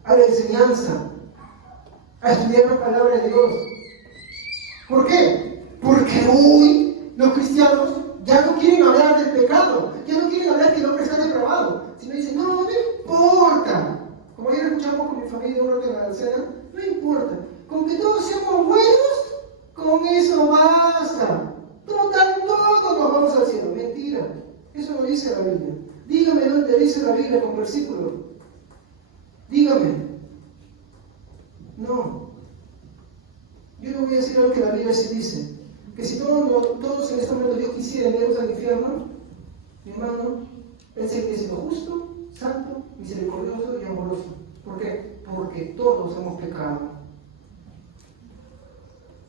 a la enseñanza, a estudiar la palabra de Dios. ¿Por qué? Porque hoy los cristianos ya no quieren hablar del pecado, ya no quieren hablar que el hombre está depravado, sino dicen, no importa. Como ayer escuchamos con mi familia, uno de la cena, no importa. Con que todos seamos buenos, con eso basta. Total, todos nos vamos al cielo. Mentira. Eso no dice la Biblia. Dígame dónde dice la Biblia con versículo. Dígame. No. Yo le voy a decir algo que la Biblia sí dice. Que si todos en este momento Dios quisiera enviarnos al infierno, mi hermano, Él seguiría siendo justo, santo, misericordioso y amoroso. ¿Por qué? Porque todos hemos pecado.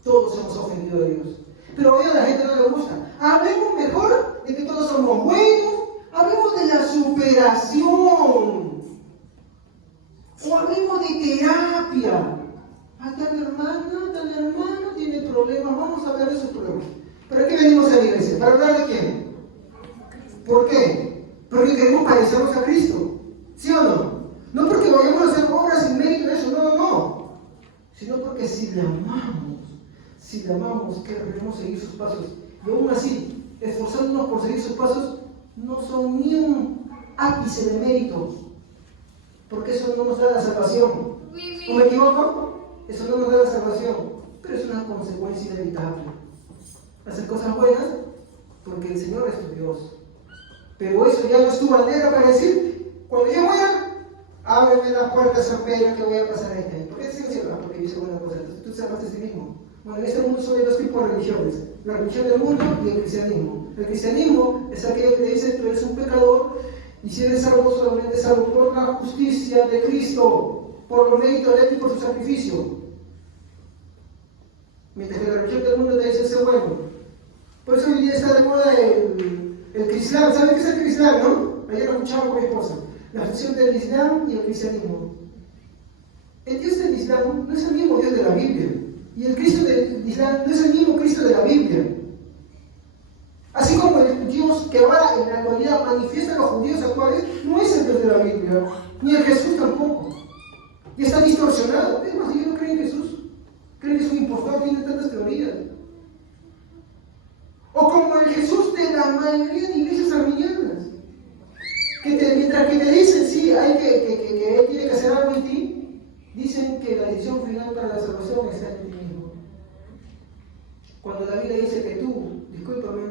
Todos hemos ofendido a Dios. Pero hoy a la gente no le gusta. Hablemos mejor de que todos somos buenos. Hablemos de la superación. O hablemos de terapia. Tal hermano tiene problemas. Vamos a hablar de sus problemas. ¿Para qué venimos a la iglesia? ¿Para hablar de quién? ¿Por qué? Porque queremos parecernos a Cristo. ¿Sí o no? No porque vayamos a hacer obras sin mérito de eso, no. Sino porque si le amamos, queremos seguir sus pasos. Y aún así, esforzándonos por seguir sus pasos, no son ni un ápice de méritos. Porque eso no nos da la salvación. ¿O me equivoco? Eso no nos da la salvación. Pero es una consecuencia inevitable. Hacer cosas buenas porque el Señor es tu Dios. Pero eso ya no es tu bandera para decir, cuando yo muera, ábreme las puertas, San Pedro, que voy a pasar ahí. ¿Por qué te sigo? Porque yo hice buena cosa. Entonces tú salvaste a ti mismo. Bueno, en este mundo solo hay dos tipos de religiones. La religión del mundo y el cristianismo. El cristianismo es aquello que te dice, tú eres un pecador, y si eres salvo, solamente salvo por la justicia de Cristo, por los méritos de Él y por su sacrificio. Mientras que la religión del mundo te dice ser bueno. Por eso hoy día está de moda el cristiano. ¿Saben qué es el cristiano, no? Ayer lo escuchaba con mi esposa. La fusión del Islam y el cristianismo. El Dios del Islam no es el mismo Dios de la Biblia. Y el Cristo del Islam no es el mismo Cristo de la Biblia. Así como el Dios que ahora en la actualidad manifiesta a los judíos actuales no es el Dios de la Biblia, ni el Jesús tampoco. Y está distorsionado. Es más, ellos no creen en Jesús. Creen que es un impostor, tienen tantas teorías. O como el Jesús de la mayoría de iglesias arminianas. Mientras que te dicen, sí, que Él tiene que hacer algo en ti, dicen que la decisión final para la salvación está en ti mismo. Cuando la Biblia dice que tú, discúlpame,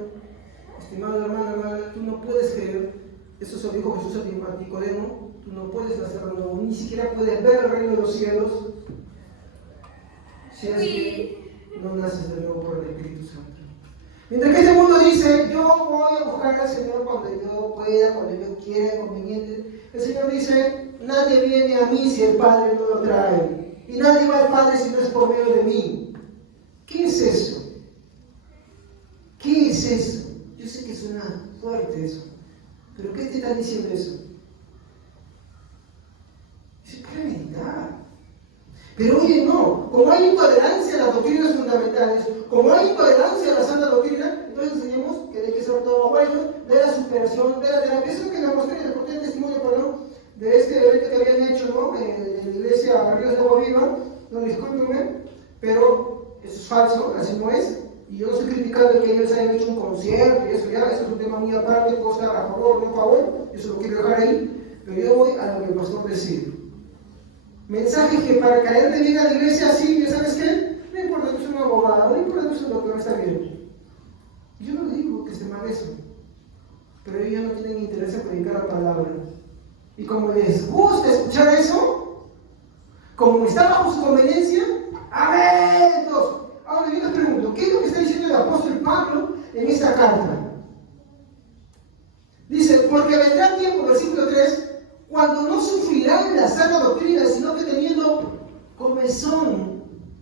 estimado hermano, tú no puedes creer, eso se lo dijo Jesús a Nicodemo, tú no puedes hacerlo, ni siquiera puedes ver el reino de los cielos, si es que no naces de nuevo por el Espíritu Santo. Mientras que este mundo dice, yo voy a buscar al Señor cuando yo pueda, cuando yo quiera, conveniente, el Señor dice, nadie viene a mí si el Padre no lo trae, y nadie va al Padre si no es por medio de mí. ¿Qué es eso? ¿Qué es eso? Yo sé que suena fuerte eso, pero ¿qué te está diciendo eso? Es para meditar. Pero oye, no, como hay intolerancia a las doctrinas fundamentales, como hay intolerancia a la santa doctrina, entonces enseñamos que hay que ser todos buenos, de la superación, de la terapia. Eso que les mostré, les conté el testimonio, perdón, de este evento que habían hecho, ¿no? En la iglesia Ríos de Agua Viva, no, discúlpenme, pero eso es falso, así no es. Y yo no estoy criticando que ellos hayan hecho un concierto y eso ya, eso es un tema muy aparte, puedo estar a favor o no a favor, eso lo quiero dejar ahí, pero yo voy a lo que el pastor decide. Mensajes que para caerle bien a la iglesia así, ¿sabes qué? No importa que soy un abogado, no importa que soy un doctor, está bien. Yo no digo que esté mal eso, pero ellos ya no tienen interés en predicar la palabra. Y como les gusta escuchar eso, como está bajo su conveniencia, ¡aventos!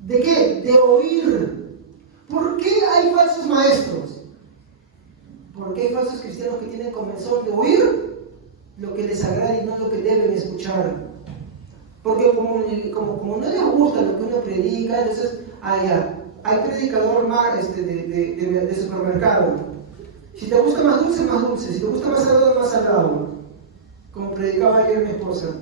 ¿De qué? De oír. ¿Por qué hay falsos maestros? Porque hay falsos cristianos que tienen comezón de oír lo que les agrada y no lo que deben escuchar. Porque como no les gusta lo que uno predica, entonces hay predicador más de supermercado. Si te gusta más dulce, más dulce. Si te gusta más salado, más salado. Como predicaba ayer mi esposa.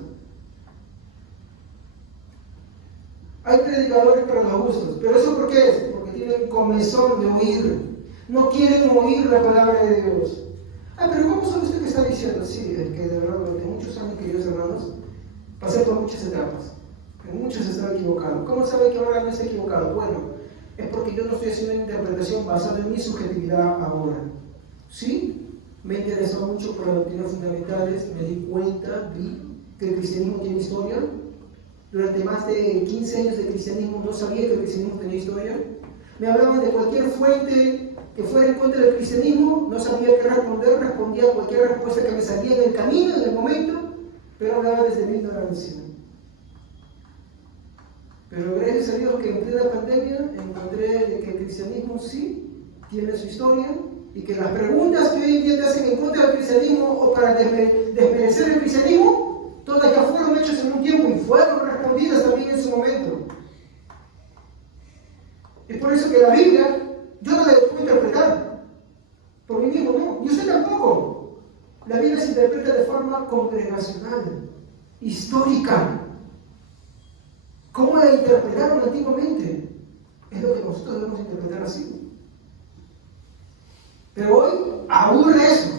Hay predicadores para los gustos. ¿Pero eso por qué es? Porque tienen comezón de oír. No quieren oír la palabra de Dios. Pero ¿cómo sabe usted que está diciendo? Sí, es que de verdad durante muchos años, queridos hermanos, pasé por muchas etapas. En muchos estaba equivocado. ¿Cómo sabe que ahora no está equivocado? Bueno, es porque yo no estoy haciendo una interpretación basada en mi subjetividad ahora. ¿Sí? Me interesó mucho por las doctrinas fundamentales, me di cuenta, vi que el cristianismo tiene historia. Durante más de 15 años de cristianismo no sabía que el cristianismo tenía historia. Me hablaban de cualquier fuente que fuera en contra del cristianismo, no sabía qué responder, respondía a cualquier respuesta que me salía en el camino, en el momento, pero hablaba desde mi ignorancia. Pero gracias a Dios que en plena pandemia encontré de que el cristianismo sí tiene su historia y que las preguntas que hoy en día te hacen en contra del cristianismo o para desmerecer el cristianismo, todas ya fueron hechas en un tiempo y fueron respondidas también en su momento. Es por eso que la Biblia yo no la puedo interpretar por mí mismo, no, y usted tampoco. La Biblia se interpreta de forma congregacional, histórica. ¿Cómo la interpretaron antiguamente? Es lo que nosotros debemos interpretar así. Pero hoy aburre eso,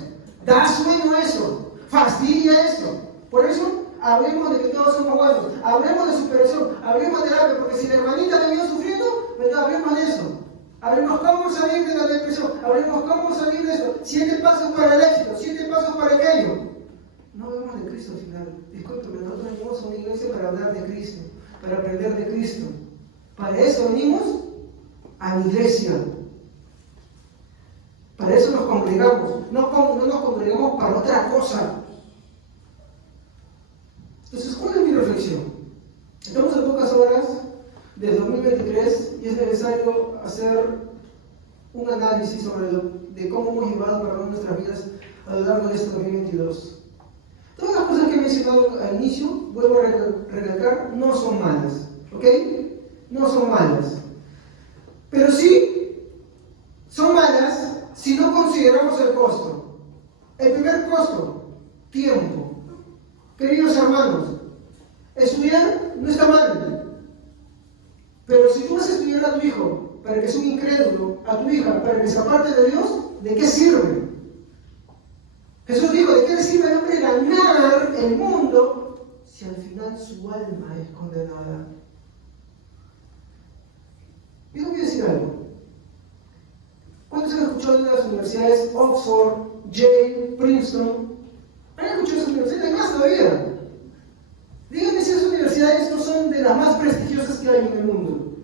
da sueño eso, fastidia eso. Por eso hablemos de que todos somos buenos, hablemos de superación, hablemos de hambre, porque si la hermanita ha venido sufriendo, pues hablemos de eso. Hablemos cómo salir de la depresión, hablemos cómo salir de eso. 7 pasos para el éxito, 7 pasos para aquello. No hablamos de Cristo al final. Discúlpeme, nosotros venimos a una iglesia para hablar de Cristo, para aprender de Cristo. Para eso venimos a la iglesia. Para eso nos congregamos. No nos congregamos para otra cosa. Entonces, ¿cuál es mi reflexión? Estamos a pocas horas del 2023 y es necesario hacer un análisis de cómo hemos llevado para nuestras vidas a lo largo de este 2022. Todas las cosas que he mencionado al inicio, vuelvo a recalcar, no son malas, ¿ok? No son malas. Pero sí son malas si no consideramos el costo. El primer costo, tiempo. Queridos hermanos, estudiar no está mal. Pero si tú vas a estudiar a tu hijo para que sea un incrédulo, a tu hija para que se aparte de Dios, ¿de qué sirve? Jesús dijo, ¿de qué le sirve al hombre ganar el mundo si al final su alma es condenada? Yo te voy a decir algo. ¿Cuántos han escuchado de las universidades Oxford, Yale, Princeton? ¿Han escuchado esas universidades? Hay más todavía. Díganme si esas universidades no son de las más prestigiosas que hay en el mundo.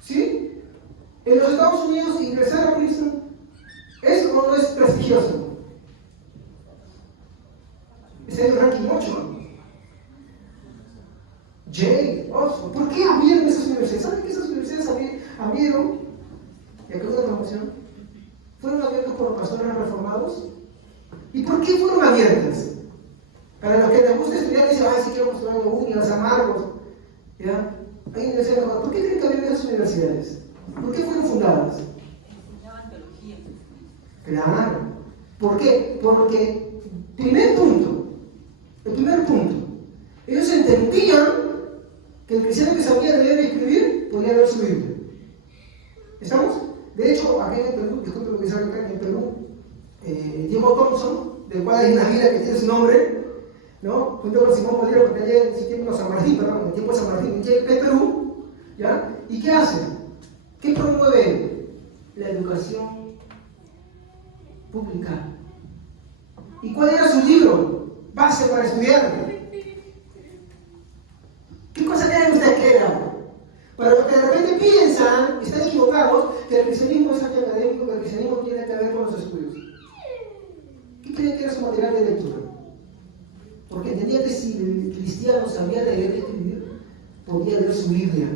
¿Sí? En los Estados Unidos, ingresar a Princeton, ¿es o no es prestigioso? Es el ranking 8. Yale, Oxford. ¿Por qué abrieron esas universidades? ¿Saben que esas universidades abrieron? Y acá una promoción. Fueron abiertas por pastores reformados. ¿Y por qué fueron abiertas? Para los que les gusta estudiar, dicen, si quiero estudiar en la uni, las amargos. ¿Ya? Hay universidades. ¿Por qué creen que abrieron esas universidades? ¿Por qué fueron fundadas? Enseñaban teología. Claro. ¿Por qué? Porque, el primer punto, ellos entendían que el cristiano que sabía leer y escribir podía leer su Biblia. ¿Estamos? De hecho, aquí en el Perú, disculpe lo que salga acá en el Perú, Diego Thompson, del cual hay una vida que tiene su nombre, ¿no? Junto con Simón Bolívar, porque allá en el tiempo de San Martín, perdón, en el tiempo de San Martín, en Perú, ¿ya? ¿Y qué hace? ¿Qué promueve? La educación pública. ¿Y cuál era su libro? Base para estudiar. ¿Qué cosa creen ustedes que era? Para los que de repente piensan, están equivocados, que el cristianismo es académico, que el cristianismo tiene que ver con los estudios. ¿Qué creen que era su material de lectura? Porque entendía que si el cristiano sabía leer y escribir, podía leer su Biblia.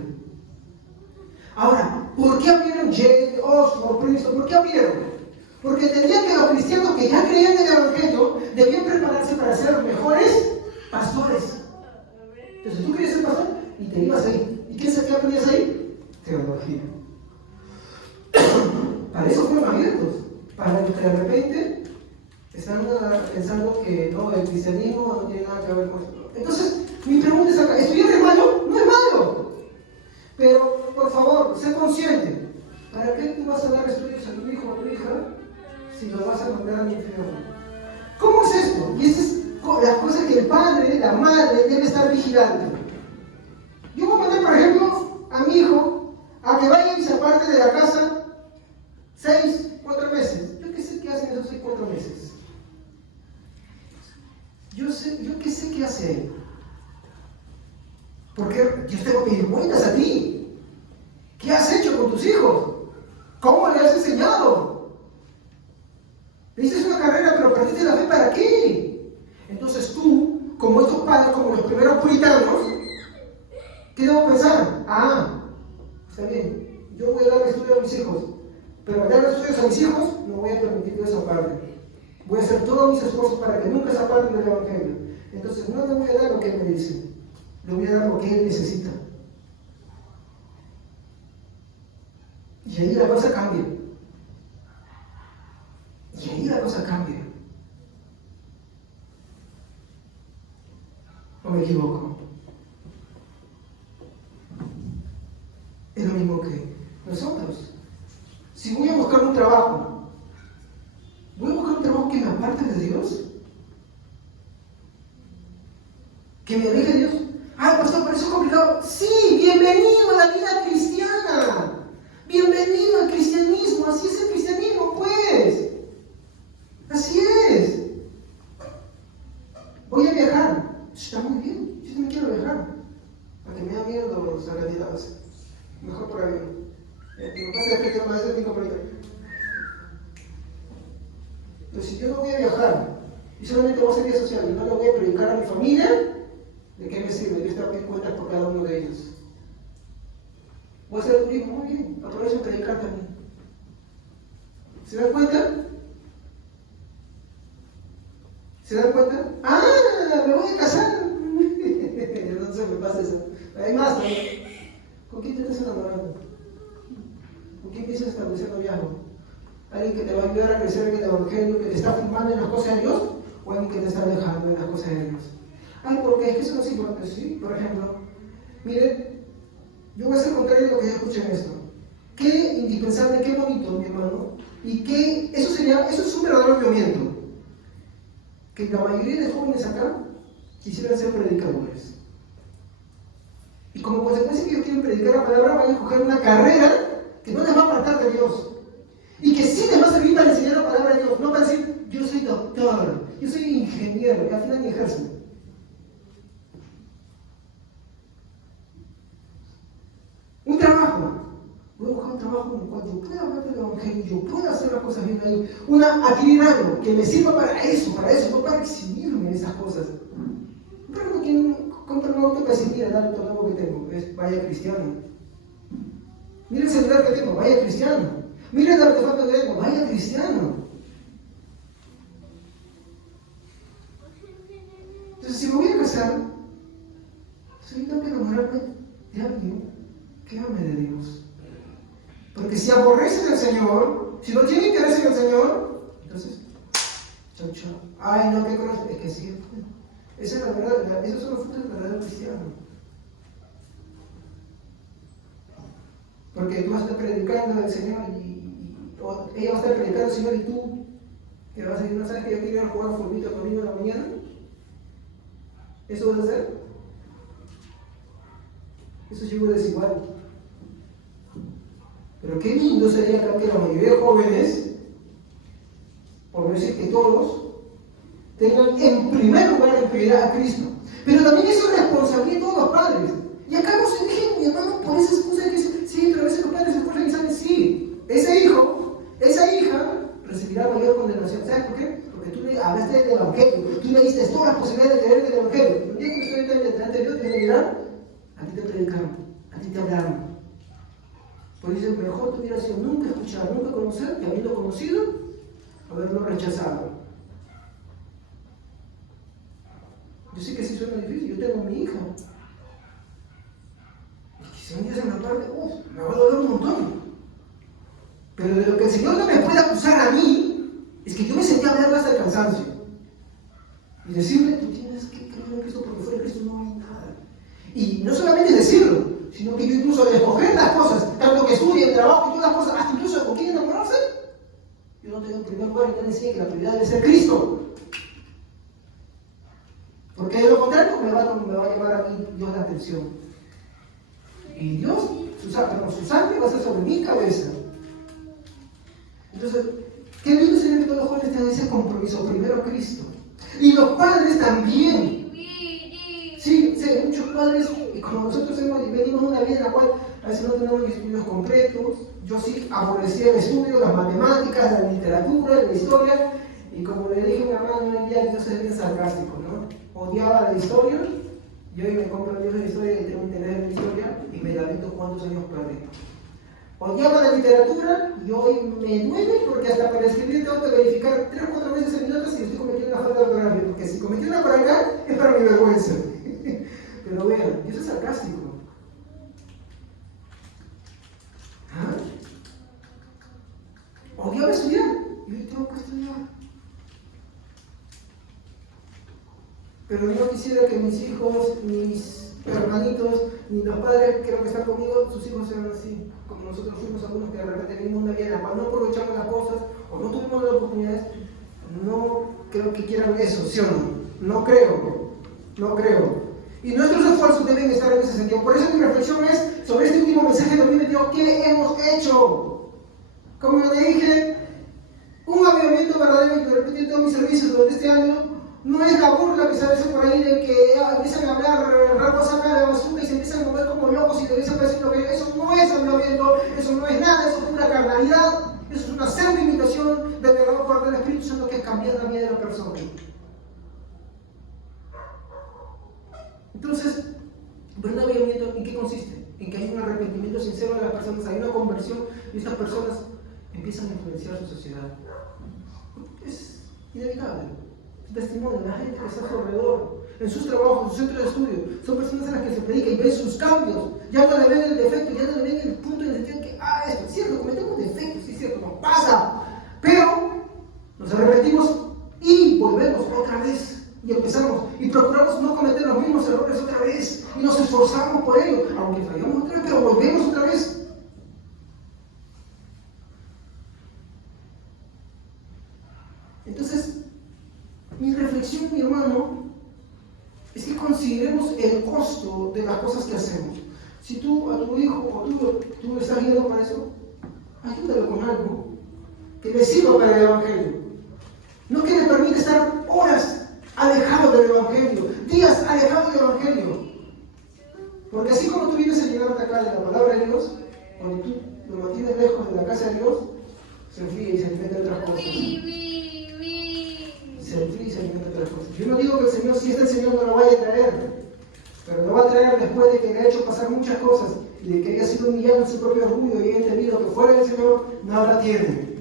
Ahora, ¿por qué abrieron Yale, Oxford, Princeton? ¿Por qué abrieron? Porque entendían que los cristianos que ya creían en el Evangelio debían prepararse para ser los mejores pastores. Entonces tú querías ser pastor y te ibas ahí. ¿Y qué aprendías ahí? Teología. Para eso fueron abiertos. Para los que de repente están pensando que no, el cristianismo no tiene nada que ver con eso. Entonces, mi pregunta es acá, ¿estudiar es malo? No es malo. Pero, por favor, sé consciente. ¿Para qué tú vas a dar estudios a tu hijo o a tu hija si lo vas a mandar al infierno? ¿Cómo es esto? Y esa es la cosa que el padre, la madre, debe estar vigilante. Yo voy a mandar, por ejemplo, a mi hijo a que vaya y se aparte de la casa 4 meses. Yo qué sé qué hacen esos 4 meses. Yo qué sé qué hace él. Porque yo tengo que pedir cuentas a ti. ¿Qué has hecho con tus hijos? ¿Cómo le has enseñado? Le hiciste una carrera, pero perdiste la fe, ¿para qué? Entonces tú, como estos padres, como los primeros puritanos, ¿qué debo pensar? Está bien, yo voy a dar estudio a mis hijos, pero al dar estudios a mis hijos, no voy a permitir que eso aparte. Voy a hacer todos mis esfuerzos para que nunca se aparten del Evangelio. Entonces no le voy a dar lo que él me dice, le voy a dar lo que él necesita. Y ahí la cosa cambia. ¿O me equivoco? Es lo mismo que nosotros. Si voy a buscar un trabajo, ¿voy a buscar un trabajo que me aparte de Dios? ¿Que me aleje de Dios? Pastor, pero eso es complicado. Sí, bienvenido a la vida cristiana. Bienvenido al cristianismo. Así es el cristianismo, pues. Así es. Voy a viajar. Está muy bien. Yo también quiero viajar. Porque me da miedo los retirados. Mejor por avión. Me pasa de que más de 5 por ahí. Pero si yo no voy a viajar y solamente voy a hacer vida social y no le voy a predicar a mi familia, ¿de qué me sirve? Yo estar bien cuentas por cada uno de ellos. Voy a hacer turismo, muy bien, aprovecho a predicar también. ¿Se dan cuenta? ¿Se dan cuenta? Me voy a casar. No se me pasa eso. Hay más, ¿no? ¿Con quién te estás enamorando? ¿Con quién piensas establecer noviazgo? ¿Alguien que te va a ayudar a crecer en el Evangelio, que te está firmando en las cosas de Dios? ¿O alguien que te está alejando en las cosas de Dios? Porque es que eso no es importante, ¿sí? Por ejemplo, miren, yo voy a ser contrario de lo que ya escuché en esto. Qué indispensable, qué bonito, mi hermano. Y eso es un verdadero avivamiento. Que la mayoría de jóvenes acá quisieran ser predicadores. Y como consecuencia que ellos quieren predicar la palabra, van a escoger una carrera que no les va a apartar de Dios. Y que sí les va a servir para enseñar la palabra de Dios. No para decir, yo soy doctor, yo soy ingeniero, y al final ni ejercen. Un trabajo. Voy a buscar un trabajo en el cual yo pueda hablar del Evangelio, yo pueda hacer las cosas bien ahí. Adquirir algo que me sirva para eso, no para eximirme en esas cosas. Por ejemplo, quien compra un auto para decir, mira el auto nuevo que tengo, vaya cristiano. Mira el celular que tengo, vaya cristiano. Mira el artefacto que tengo, vaya cristiano. Entonces, si me voy a casar, yo tengo que enamorarme de alguien que ame de Dios. Porque si aborrecen al Señor, si no tienen interés en el Señor, entonces, chao. No, ¿qué conoces? Es que sí. Esa es la verdad, esos son los frutos del verdadero cristiano. Porque tú vas a estar predicando al Señor o ella va a estar predicando al Señor y tú, que vas a decir, ¿no sabes que yo quiero ir a jugar fulbito conmigo en la mañana? ¿Eso vas a hacer? Eso es algo desigual. Pero qué lindo sería que la mayoría de jóvenes, por no decir que todos, tengan en primer lugar en prioridad a Cristo. Pero también eso es responsabilidad de todos los padres. Y acá no se dejen, mi hermano, por esa excusa de que sí, pero a veces los padres se esfuerzan y saben, sí, ese hijo, esa hija recibirá mayor condenación. ¿Sabes por qué? Porque tú le hablaste del Evangelio, tú le diste todas las posibilidades de creer en el Evangelio. Un día que usted delante de Dios te dirá, a ti te predicaron, a ti te hablaron. Pues dice, mejor te hubiera sido nunca escuchar, nunca conocer, que habiendo conocido, haberlo rechazado. Yo sé que sí suena difícil, yo tengo a mi hija. Y si un día se me aparte, me va a doler un montón. Pero de lo que el Señor no me puede acusar a mí, es que yo me sentía hablar hasta el cansancio. Y decirle, tú tienes que creer en Cristo porque fuera de Cristo no hay nada. Y no solamente decirlo, sino que yo incluso al escoger las cosas, tanto que estudie, el trabajo y todas las cosas, hasta incluso con quién enamorarse, yo no tengo en primer lugar y te enseñé que la prioridad debe ser Cristo. Porque de lo contrario me va a llamar a mí Dios la atención. Y Dios, su sangre va a ser sobre mi cabeza. Entonces, qué lindo sería que todos los jóvenes tengan ese compromiso, primero Cristo. Y los padres también. Sí, hay muchos padres, y como nosotros venimos de una vida en la cual a veces no tenemos estudios concretos. Yo sí aborrecía el estudio, las matemáticas, la literatura, la historia, y como le dije a mi hermano un día, yo soy bien sarcástico, ¿no? Odiaba la historia, y hoy me compro libros de historia y tengo interés en la historia, y me lamento cuántos años perdí. Odiaba la literatura, y hoy me duele porque hasta para escribir tengo que verificar 3 o 4 veces en mi nota si estoy cometiendo una falta de ortografía, porque si cometí una por acá es para mi vergüenza. Pero vean, eso es sarcástico. ¿Ah? Odiaba estudiar, y hoy tengo que estudiar. Pero yo quisiera que mis hijos, mis hermanitos, ni los padres que creo que están conmigo, sus hijos sean así, como nosotros fuimos algunos que de repente vivimos una vida en la cual no aprovechamos las cosas o no tuvimos las oportunidades. No creo que quieran eso, ¿sí o no? No creo. Y nuestros esfuerzos deben estar en ese sentido. Por eso mi reflexión es sobre este último mensaje de 2022, ¿qué hemos hecho? Como le dije, un avivamiento verdadero, y de repente en todos mis servicios durante este año, no es la burla que se hace por ahí de que empiezan a hablar rapos acá de basura y se empiezan a mover como locos y te dicen que eso no es avivamiento, eso no es nada, eso es pura carnalidad, eso es una santa imitación del verdadero poder del Espíritu Santo que es cambiar la vida de la persona. Entonces, ¿verdad avivamiento en qué consiste? En que hay un arrepentimiento sincero de las personas, hay una conversión y estas personas empiezan a influenciar su sociedad. Es inevitable. Testimonio, la gente que está a su alrededor, en sus trabajos, en sus centros de estudio, son personas a las que se predica y ven sus cambios, ya no le ven el defecto, ya no le ven el punto en el sentido de que, esto es cierto, cometemos defectos, sí es cierto, no pasa, pero nos arrepentimos y volvemos otra vez y empezamos y procuramos no cometer los mismos errores otra vez y nos esforzamos por ello, aunque fallamos otra vez, pero volvemos otra vez. Entonces, mi reflexión, mi hermano, es que consideremos el costo de las cosas que hacemos. Si tú a tu hijo o tú estás guiando para eso, ayúdalo con algo que le sirva para el Evangelio. No que le permite estar horas alejado del Evangelio, días alejado del Evangelio. Porque así como tú vienes a llegarte acá de la palabra de Dios, cuando tú lo mantienes lejos de la casa de Dios, se enfría y se alimenta de otras cosas. Se enfría y se alimenta de otras cosas. Yo no digo que el Señor, si está el Señor, no lo vaya a traer, pero lo va a traer después de que le ha hecho pasar muchas cosas y de que haya sido humillado en su propio orgullo y haya entendido que fuera del Señor nada tiene.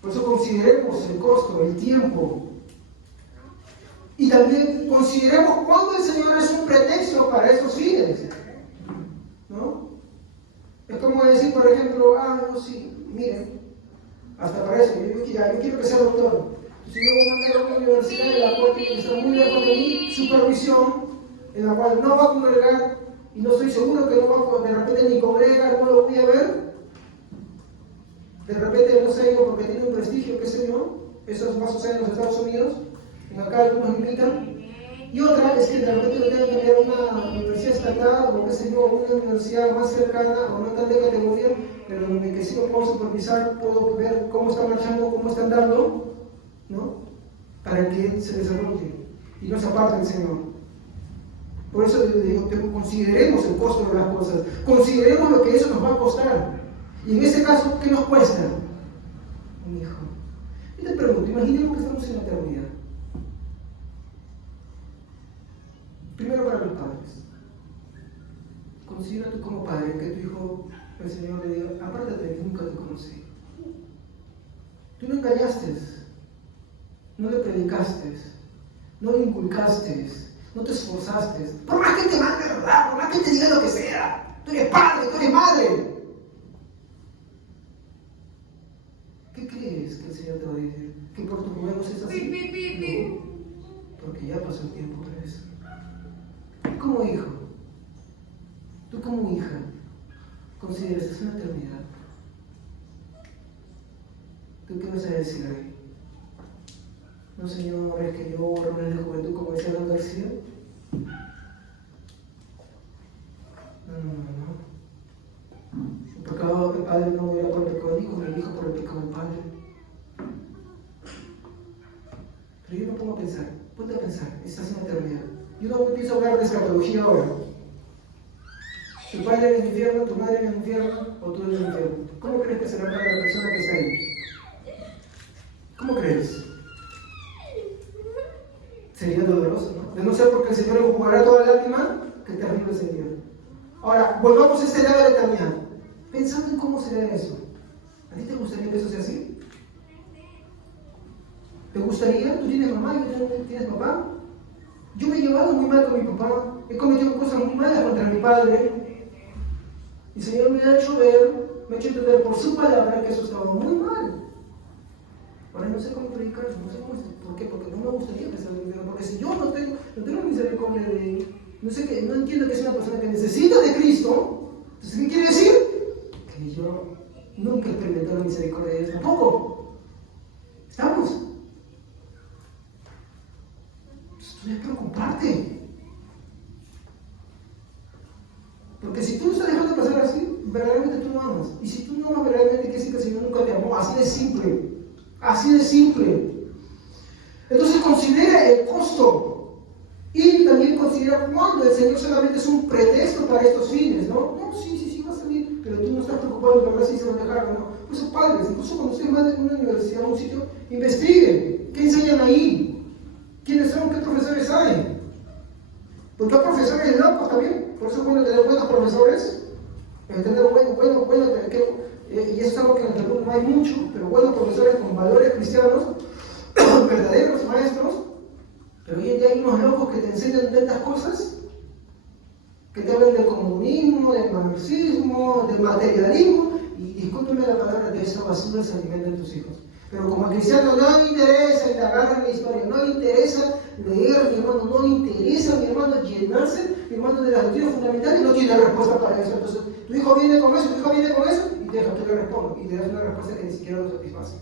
Por eso consideremos el costo, el tiempo. Y también consideremos cuándo el Señor es un pretexto para esos fines. ¿No? Es como decir, por ejemplo, no, sí, miren, hasta para eso, yo quiero que sea doctor. Si yo voy a mandar a una universidad en la cual tiene que estar muy lejos de mi supervisión, en la cual no va a congregar, y no estoy seguro que no va de repente ni congrega, no lo voy a ver. De repente no sé yo porque tiene un prestigio, qué sé yo, eso es más o menos en los Estados Unidos, en acá algunos limitan. Y otra es que de repente lo tengo que enviar a una universidad estatal o qué sé yo, una universidad más cercana o no tan de categoría, pero donde que sí lo puedo supervisar, puedo ver cómo está marchando, cómo está andando, ¿no? Para que se desarrolle y no se aparte del Señor. Por eso digo, consideremos el costo de las cosas, consideremos lo que eso nos va a costar. Y en este caso, ¿qué nos cuesta? Un hijo. Yo te pregunto, imaginemos que estamos en la eternidad. Primero para los padres. considera tú como padre que tu hijo, el Señor le diga, apártate de mí, nunca te conocí. Tú no engañaste, no le predicaste, no le inculcaste, no te esforzaste. Por más que te mande verdad, por más que te diga lo que sea, tú eres padre, tú eres madre. ¿Qué crees que el Señor te va a decir? ¿Que por tus huevos es así? No, porque ya pasó el tiempo para eso. Tú como hijo, tú como hija, consideras que es una eternidad. ¿Tú qué vas a decir ahí? No, Señor, es que yo horrores de juventud, como decía Don García. No. El pecado del padre no era por el pecado del hijo, ni el hijo por el pecado del padre. Pero yo me pongo a pensar, ponte a pensar, estás en la eternidad. Yo no empiezo a hablar de escatología ahora. Tu padre en el infierno, tu madre en el infierno, o tú en el infierno. ¿Cómo crees que será para la persona que está ahí? ¿Cómo crees? Sería doloroso, ¿no? De no ser porque el Señor enjugará toda lágrima, qué terrible sería. Ahora, volvamos a este lado de la eternidad. Pensando en cómo sería eso. ¿A ti te gustaría que eso sea así? ¿Te gustaría? ¿Tú tienes mamá y tú tienes papá? Yo me he llevado muy mal con mi papá. He cometido cosas muy malas contra mi padre. Y el Señor me ha hecho ver, me ha hecho entender por su palabra que eso estaba muy mal. Ahora no sé cómo predicar, no sé cómo, ¿por qué? Porque no me gustaría pensar en el infierno, porque si yo no tengo misericordia de él, no entiendo que es una persona que necesita de Cristo, entonces ¿qué quiere decir? Que yo nunca he experimentado la misericordia de Dios tampoco. ¿Estamos? Entonces tú debes preocuparte. Porque si tú estás dejando de pasar así, verdaderamente tú no amas. Y si tú no amas verdaderamente, quiere decir que el Señor nunca te amó. Así de simple. Así de simple. Entonces considera el costo y también considera cuándo el Señor solamente es un pretexto para estos fines, ¿no? No, sí, va a salir, pero tú no estás preocupado en verdad si se van a dejar o no. Pues sus padres, incluso cuando ustedes van a una universidad, a un sitio, investiguen. ¿Qué enseñan ahí? ¿Quiénes son? ¿Qué profesores hay? Porque hay profesores locos también. Por eso es bueno tener buenos profesores. Tener y eso es algo que en el Perú no hay mucho, pero buenos profesores con valores cristianos, verdaderos maestros. Pero hoy en día hay unos locos que te enseñan tantas cosas, que te hablan del comunismo, del marxismo, del materialismo, y discúlpeme la palabra, de esa basura se alimentan tus hijos. Pero como al cristiano no le interesa indagar en la historia, no le interesa leer, mi hermano, no le interesa, mi hermano, llenarse, mi hermano, de las doctrinas fundamentales, no tiene respuesta para eso. Entonces, tu hijo viene con eso, y deja, tú le respondes, y te das una respuesta que ni siquiera lo satisface.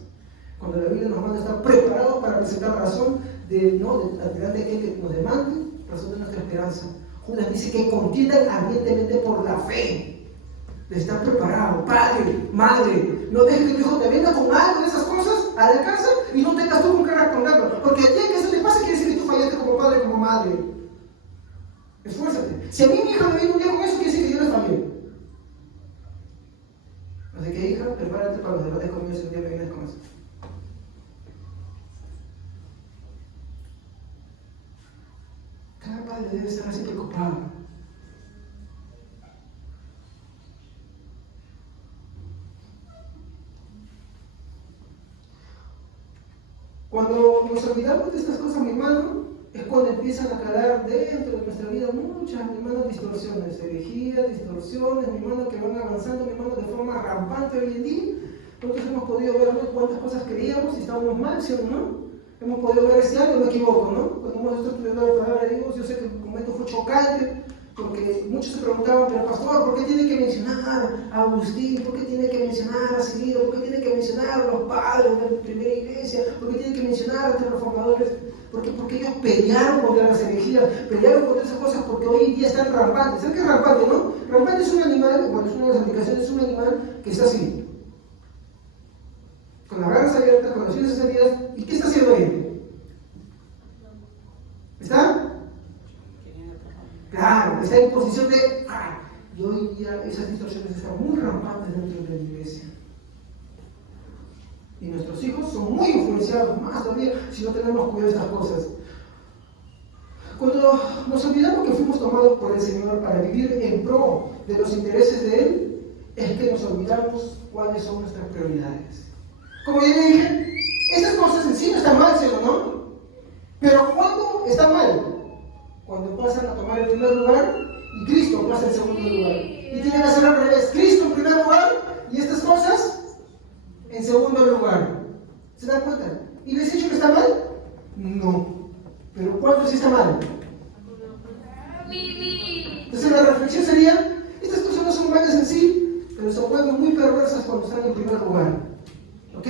Cuando la Biblia nos manda estar preparados para presentar razón delante de aquel que nos demande, razón de nuestra esperanza. Judas dice que contiendan ardientemente por la fe. De estar preparado, padre, madre, no dejes que tu hijo te venga con algo de esas cosas a la casa y no tengas tú con qué responderlo. Porque el día que eso te pase, quiere decir que tú fallaste como padre, como madre. Esfuérzate. Si a mí mi hija me viene un día con eso, quiere decir que yo le fallé. Así que, hija, prepárate para los debates conmigo si un día me vienes con eso. Cada padre debe estar así preocupado. Cuando nos olvidamos de estas cosas, mi hermano, es cuando empiezan a calar dentro de nuestra vida muchas, mi hermano, distorsiones, herejías, distorsiones, mi hermano, que van avanzando, mi hermano, de forma rampante hoy en día. Nosotros hemos podido ver cuántas cosas creíamos y estábamos mal, ¿sí o no? Hemos podido ver este año, me equivoco, ¿no? Cuando hemos estado estudiando la palabra de Dios, yo sé que el momento fue chocante, porque muchos se preguntaban, pero pastor, ¿por qué tiene que mencionar a Agustín? ¿Por qué tiene que mencionar a Cirilo? ¿Por qué tiene que mencionar a los padres de la primera iglesia? ¿Por qué tiene que mencionar a los reformadores? Porque ellos pelearon contra las herejías, pelearon contra esas cosas porque hoy en día están rampantes. ¿Saben qué es rampante, no? Rampante es un animal, bueno, es una de las aplicaciones, es un animal que está así, con las garras abiertas, con las uñas salidas. ¿Y qué está haciendo él? ¿Está? Claro, está en posición de... Y hoy en día esas distorsiones están muy rampantes dentro de la iglesia. Y nuestros hijos son muy influenciados, más todavía, si no tenemos cuidado de estas cosas. Cuando nos olvidamos que fuimos tomados por el Señor para vivir en pro de los intereses de Él, es que nos olvidamos cuáles son nuestras prioridades. Como ya le dije, estas cosas en sí no están mal, ¿sí o no? Pero ¿cuándo está mal? Cuando pasan a tomar el primer lugar y Cristo pasa en segundo lugar. Y tiene que ser al revés, Cristo en primer lugar y estas cosas en segundo lugar. ¿Se dan cuenta? ¿Y les he dicho que está mal? No. ¿Pero cuánto sí está mal? Entonces la reflexión sería, estas cosas no son malas en sí, pero se vuelven muy perversas cuando están en primer lugar. ¿Ok?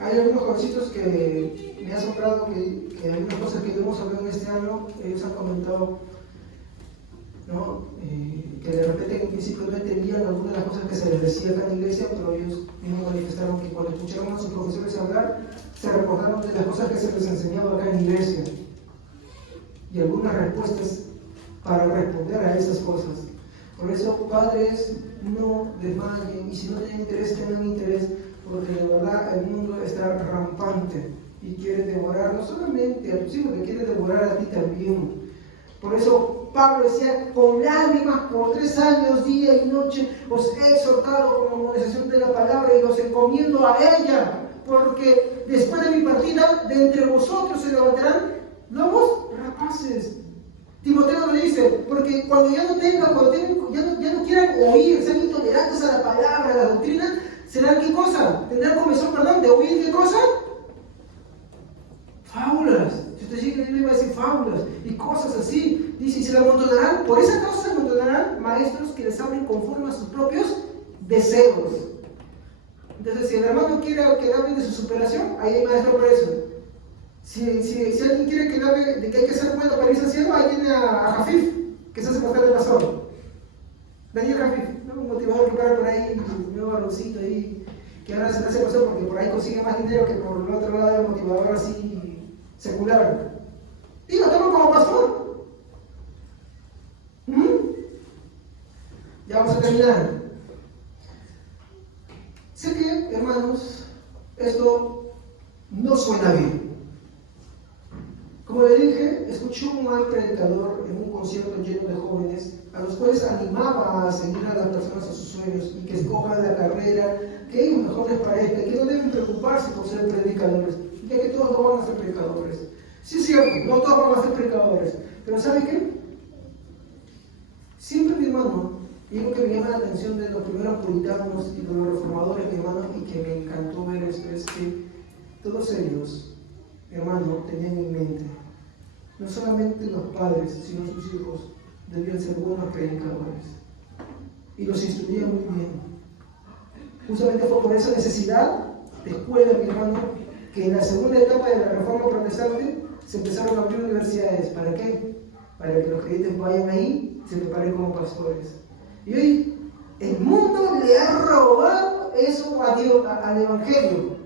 Hay algunos jovencitos que me ha asombrado que algunas cosas que hemos hablado en este año, ellos han comentado, ¿no? Que de repente en un principio no entendían algunas de las cosas que se les decía acá en la iglesia, pero ellos mismos manifestaron que cuando escucharon a sus profesores hablar, se recordaron de las cosas que se les enseñaba acá en la iglesia y algunas respuestas para responder a esas cosas. Por eso, padres, no desmayen, y si no tienen interés, tengan interés, porque de verdad el mundo está rampante y quiere devorar no solamente a tus hijos, que quiere devorar a ti también. Por eso Pablo decía, con lágrimas por 3 años, día y noche, os he exhortado con amonestación de la palabra y los encomiendo a ella, porque después de mi partida, de entre vosotros se levantarán lobos rapaces. Timoteo le dice, porque cuando ya no tengan, ya no quieran oír, sean intolerantes a la palabra, a la doctrina, ¿serán qué cosa? ¿Tendrán comezón, perdón, de oír qué cosa? Fábulas. Si usted sigue el libro, va a decir fábulas y cosas así. Dice, y se le amontonarán, por esa causa se amontonarán maestros que les hablen conforme a sus propios deseos. Entonces, si el hermano quiere que le hablen de su superación, ahí hay maestro por eso. Si alguien quiere que le hable de que hay que ser bueno para irse al cielo, ahí tiene a Jafif, que se hace pasar de pastor. Daniel Jafif, ¿no? Un motivador que para por ahí, un nuevo varoncito ahí, que ahora se hace pasar porque por ahí consigue más dinero que por el otro lado del motivador así secular. Y lo toman como pastor. Ya vamos a terminar. Sé que, hermanos, esto no suena bien. Como le dije, escuché un mal predicador en un concierto lleno de jóvenes, a los cuales animaba a seguir a las personas a sus sueños y que escojan la carrera que a ellos mejor les parezca, y que no deben preocuparse por ser predicadores, ya que todos no van a ser predicadores. Sí es cierto, no todos van a ser predicadores, pero ¿sabe qué? Siempre, mi hermano, y algo que me llama la atención de los primeros puritanos y de los reformadores, mi hermano, y que me encantó ver esto, es que todos ellos, mi hermano, tenían en mente, no solamente los padres, sino sus hijos, debían ser buenos predicadores. Y los instruían muy bien. Justamente fue por esa necesidad de escuela, mi hermano, que en la segunda etapa de la Reforma Protestante se empezaron a abrir universidades. ¿Para qué? Para que los creyentes vayan ahí y se preparen como pastores. Y hoy el mundo le ha robado eso a Dios, al Evangelio.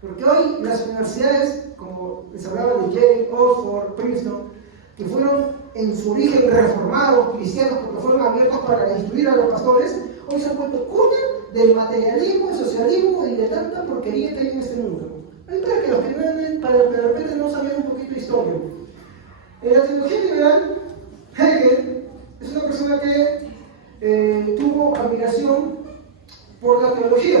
Porque hoy las universidades, como les hablaba de Yale, Oxford, Princeton, que fueron en su origen reformados, cristianos, porque fueron abiertos para instruir a los pastores, hoy se han vuelto cuna del materialismo, del socialismo y de tanta porquería que hay en este mundo. Hay para que los que de repente no sabían un poquito de historia. En la teología liberal, Hegel es una persona que tuvo admiración por la teología,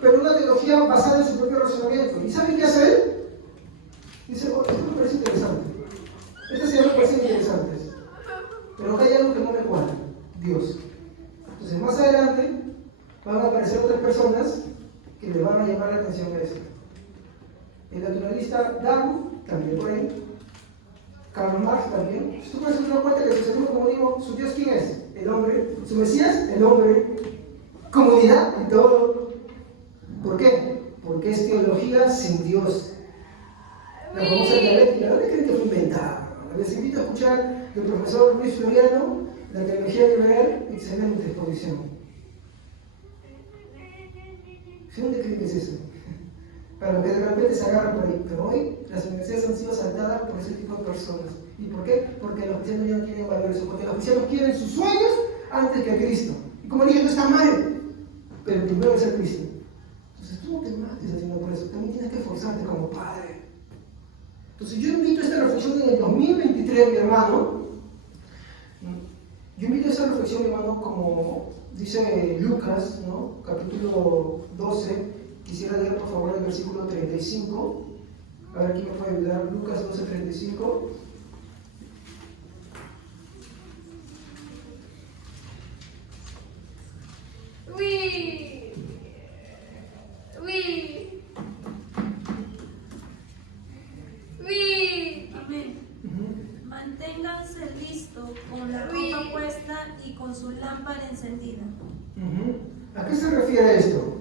pero una teología basada en su propio razonamiento. ¿Y saben qué hace él? Dice, oh, esto me parece interesante. Estas ideas me parecen interesantes. Pero acá hay algo que no me cuadra. Dios. Entonces, más adelante van a aparecer otras personas que le van a llamar la atención a eso. El naturalista Darwin, también por ahí. Karl Marx también. Tú puedes dar cuenta que su segundo comunismo, ¿su Dios quién es? El hombre. ¿Su Mesías? El hombre. Comunidad y todo. ¿Por qué? Porque es teología sin Dios. La famosa dialéctica, ¿dónde creen que fue inventada? Les invito a escuchar del profesor Luis Floriano, la teología liberal, excelente exposición. ¿Dónde creen que es eso? Para los que de repente se agarran por ahí. Pero hoy las universidades han sido saltadas por ese tipo de personas. ¿Y por qué? Porque los cristianos ya no quieren valores, porque los cristianos quieren sus sueños antes que a Cristo. Y como dije, no está mal, pero primero es el Cristo. Entonces tú no te mates haciendo por eso, también tienes que esforzarte como padre. Entonces yo invito a esta reflexión en el 2023, mi hermano. Yo invito a esta reflexión, mi hermano, como dice Lucas, ¿no? Capítulo 12. Quisiera leer por favor el versículo 35. A ver quién me puede ayudar. Lucas 12:35. Oui. Oui. Oui. Amén. Ujú. Manténganse listos con la Sí. ropa puesta y con su lámpara encendida. ¿A qué se refiere esto?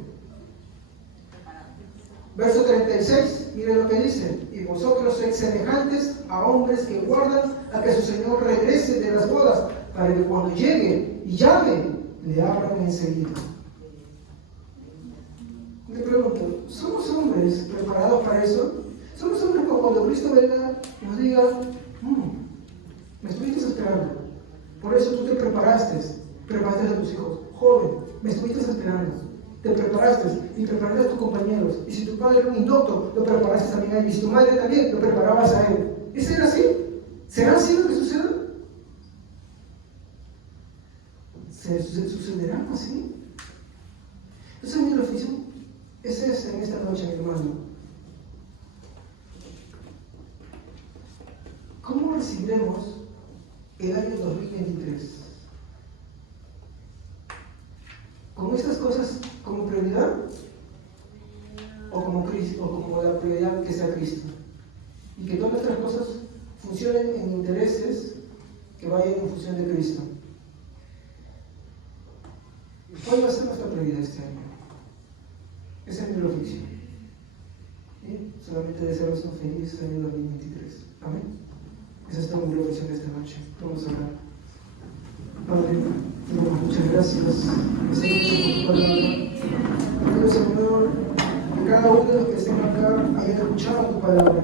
Verso 36, miren lo que dice: y vosotros sois semejantes a hombres que guardan a que su Señor regrese de las bodas, para que cuando llegue y llame, le abran enseguida. Le pregunto, ¿somos hombres preparados para eso? ¿Somos hombres que cuando Cristo venga nos diga, me estuviste esperando, por eso tú te preparaste a tus hijos, joven, me estuviste esperando, te preparaste y preparaste a tus compañeros, y si tu padre era un indocto, lo preparaste también a él, y si tu madre también, lo preparabas a él? ¿Es ser así? ¿Será así lo que suceda? ¿Sucederá así? Entonces mi reflexión es esta en esta noche, mi hermano. ¿Cómo recibiremos el año 2023? ¿Con estas cosas como prioridad? ¿O como Cristo, o como la prioridad que sea Cristo? Y que todas nuestras cosas funcionen en intereses que vayan en función de Cristo. ¿Cuál va a ser nuestra prioridad este año? Esa es mi reflexión. Y solamente deseamos un feliz año 2023. Amén. Esa es toda mi reflexión de esta noche. Vamos a orar. Padre, te damos muchas gracias. Señor, que cada uno de los que estén acá haya escuchado tu palabra.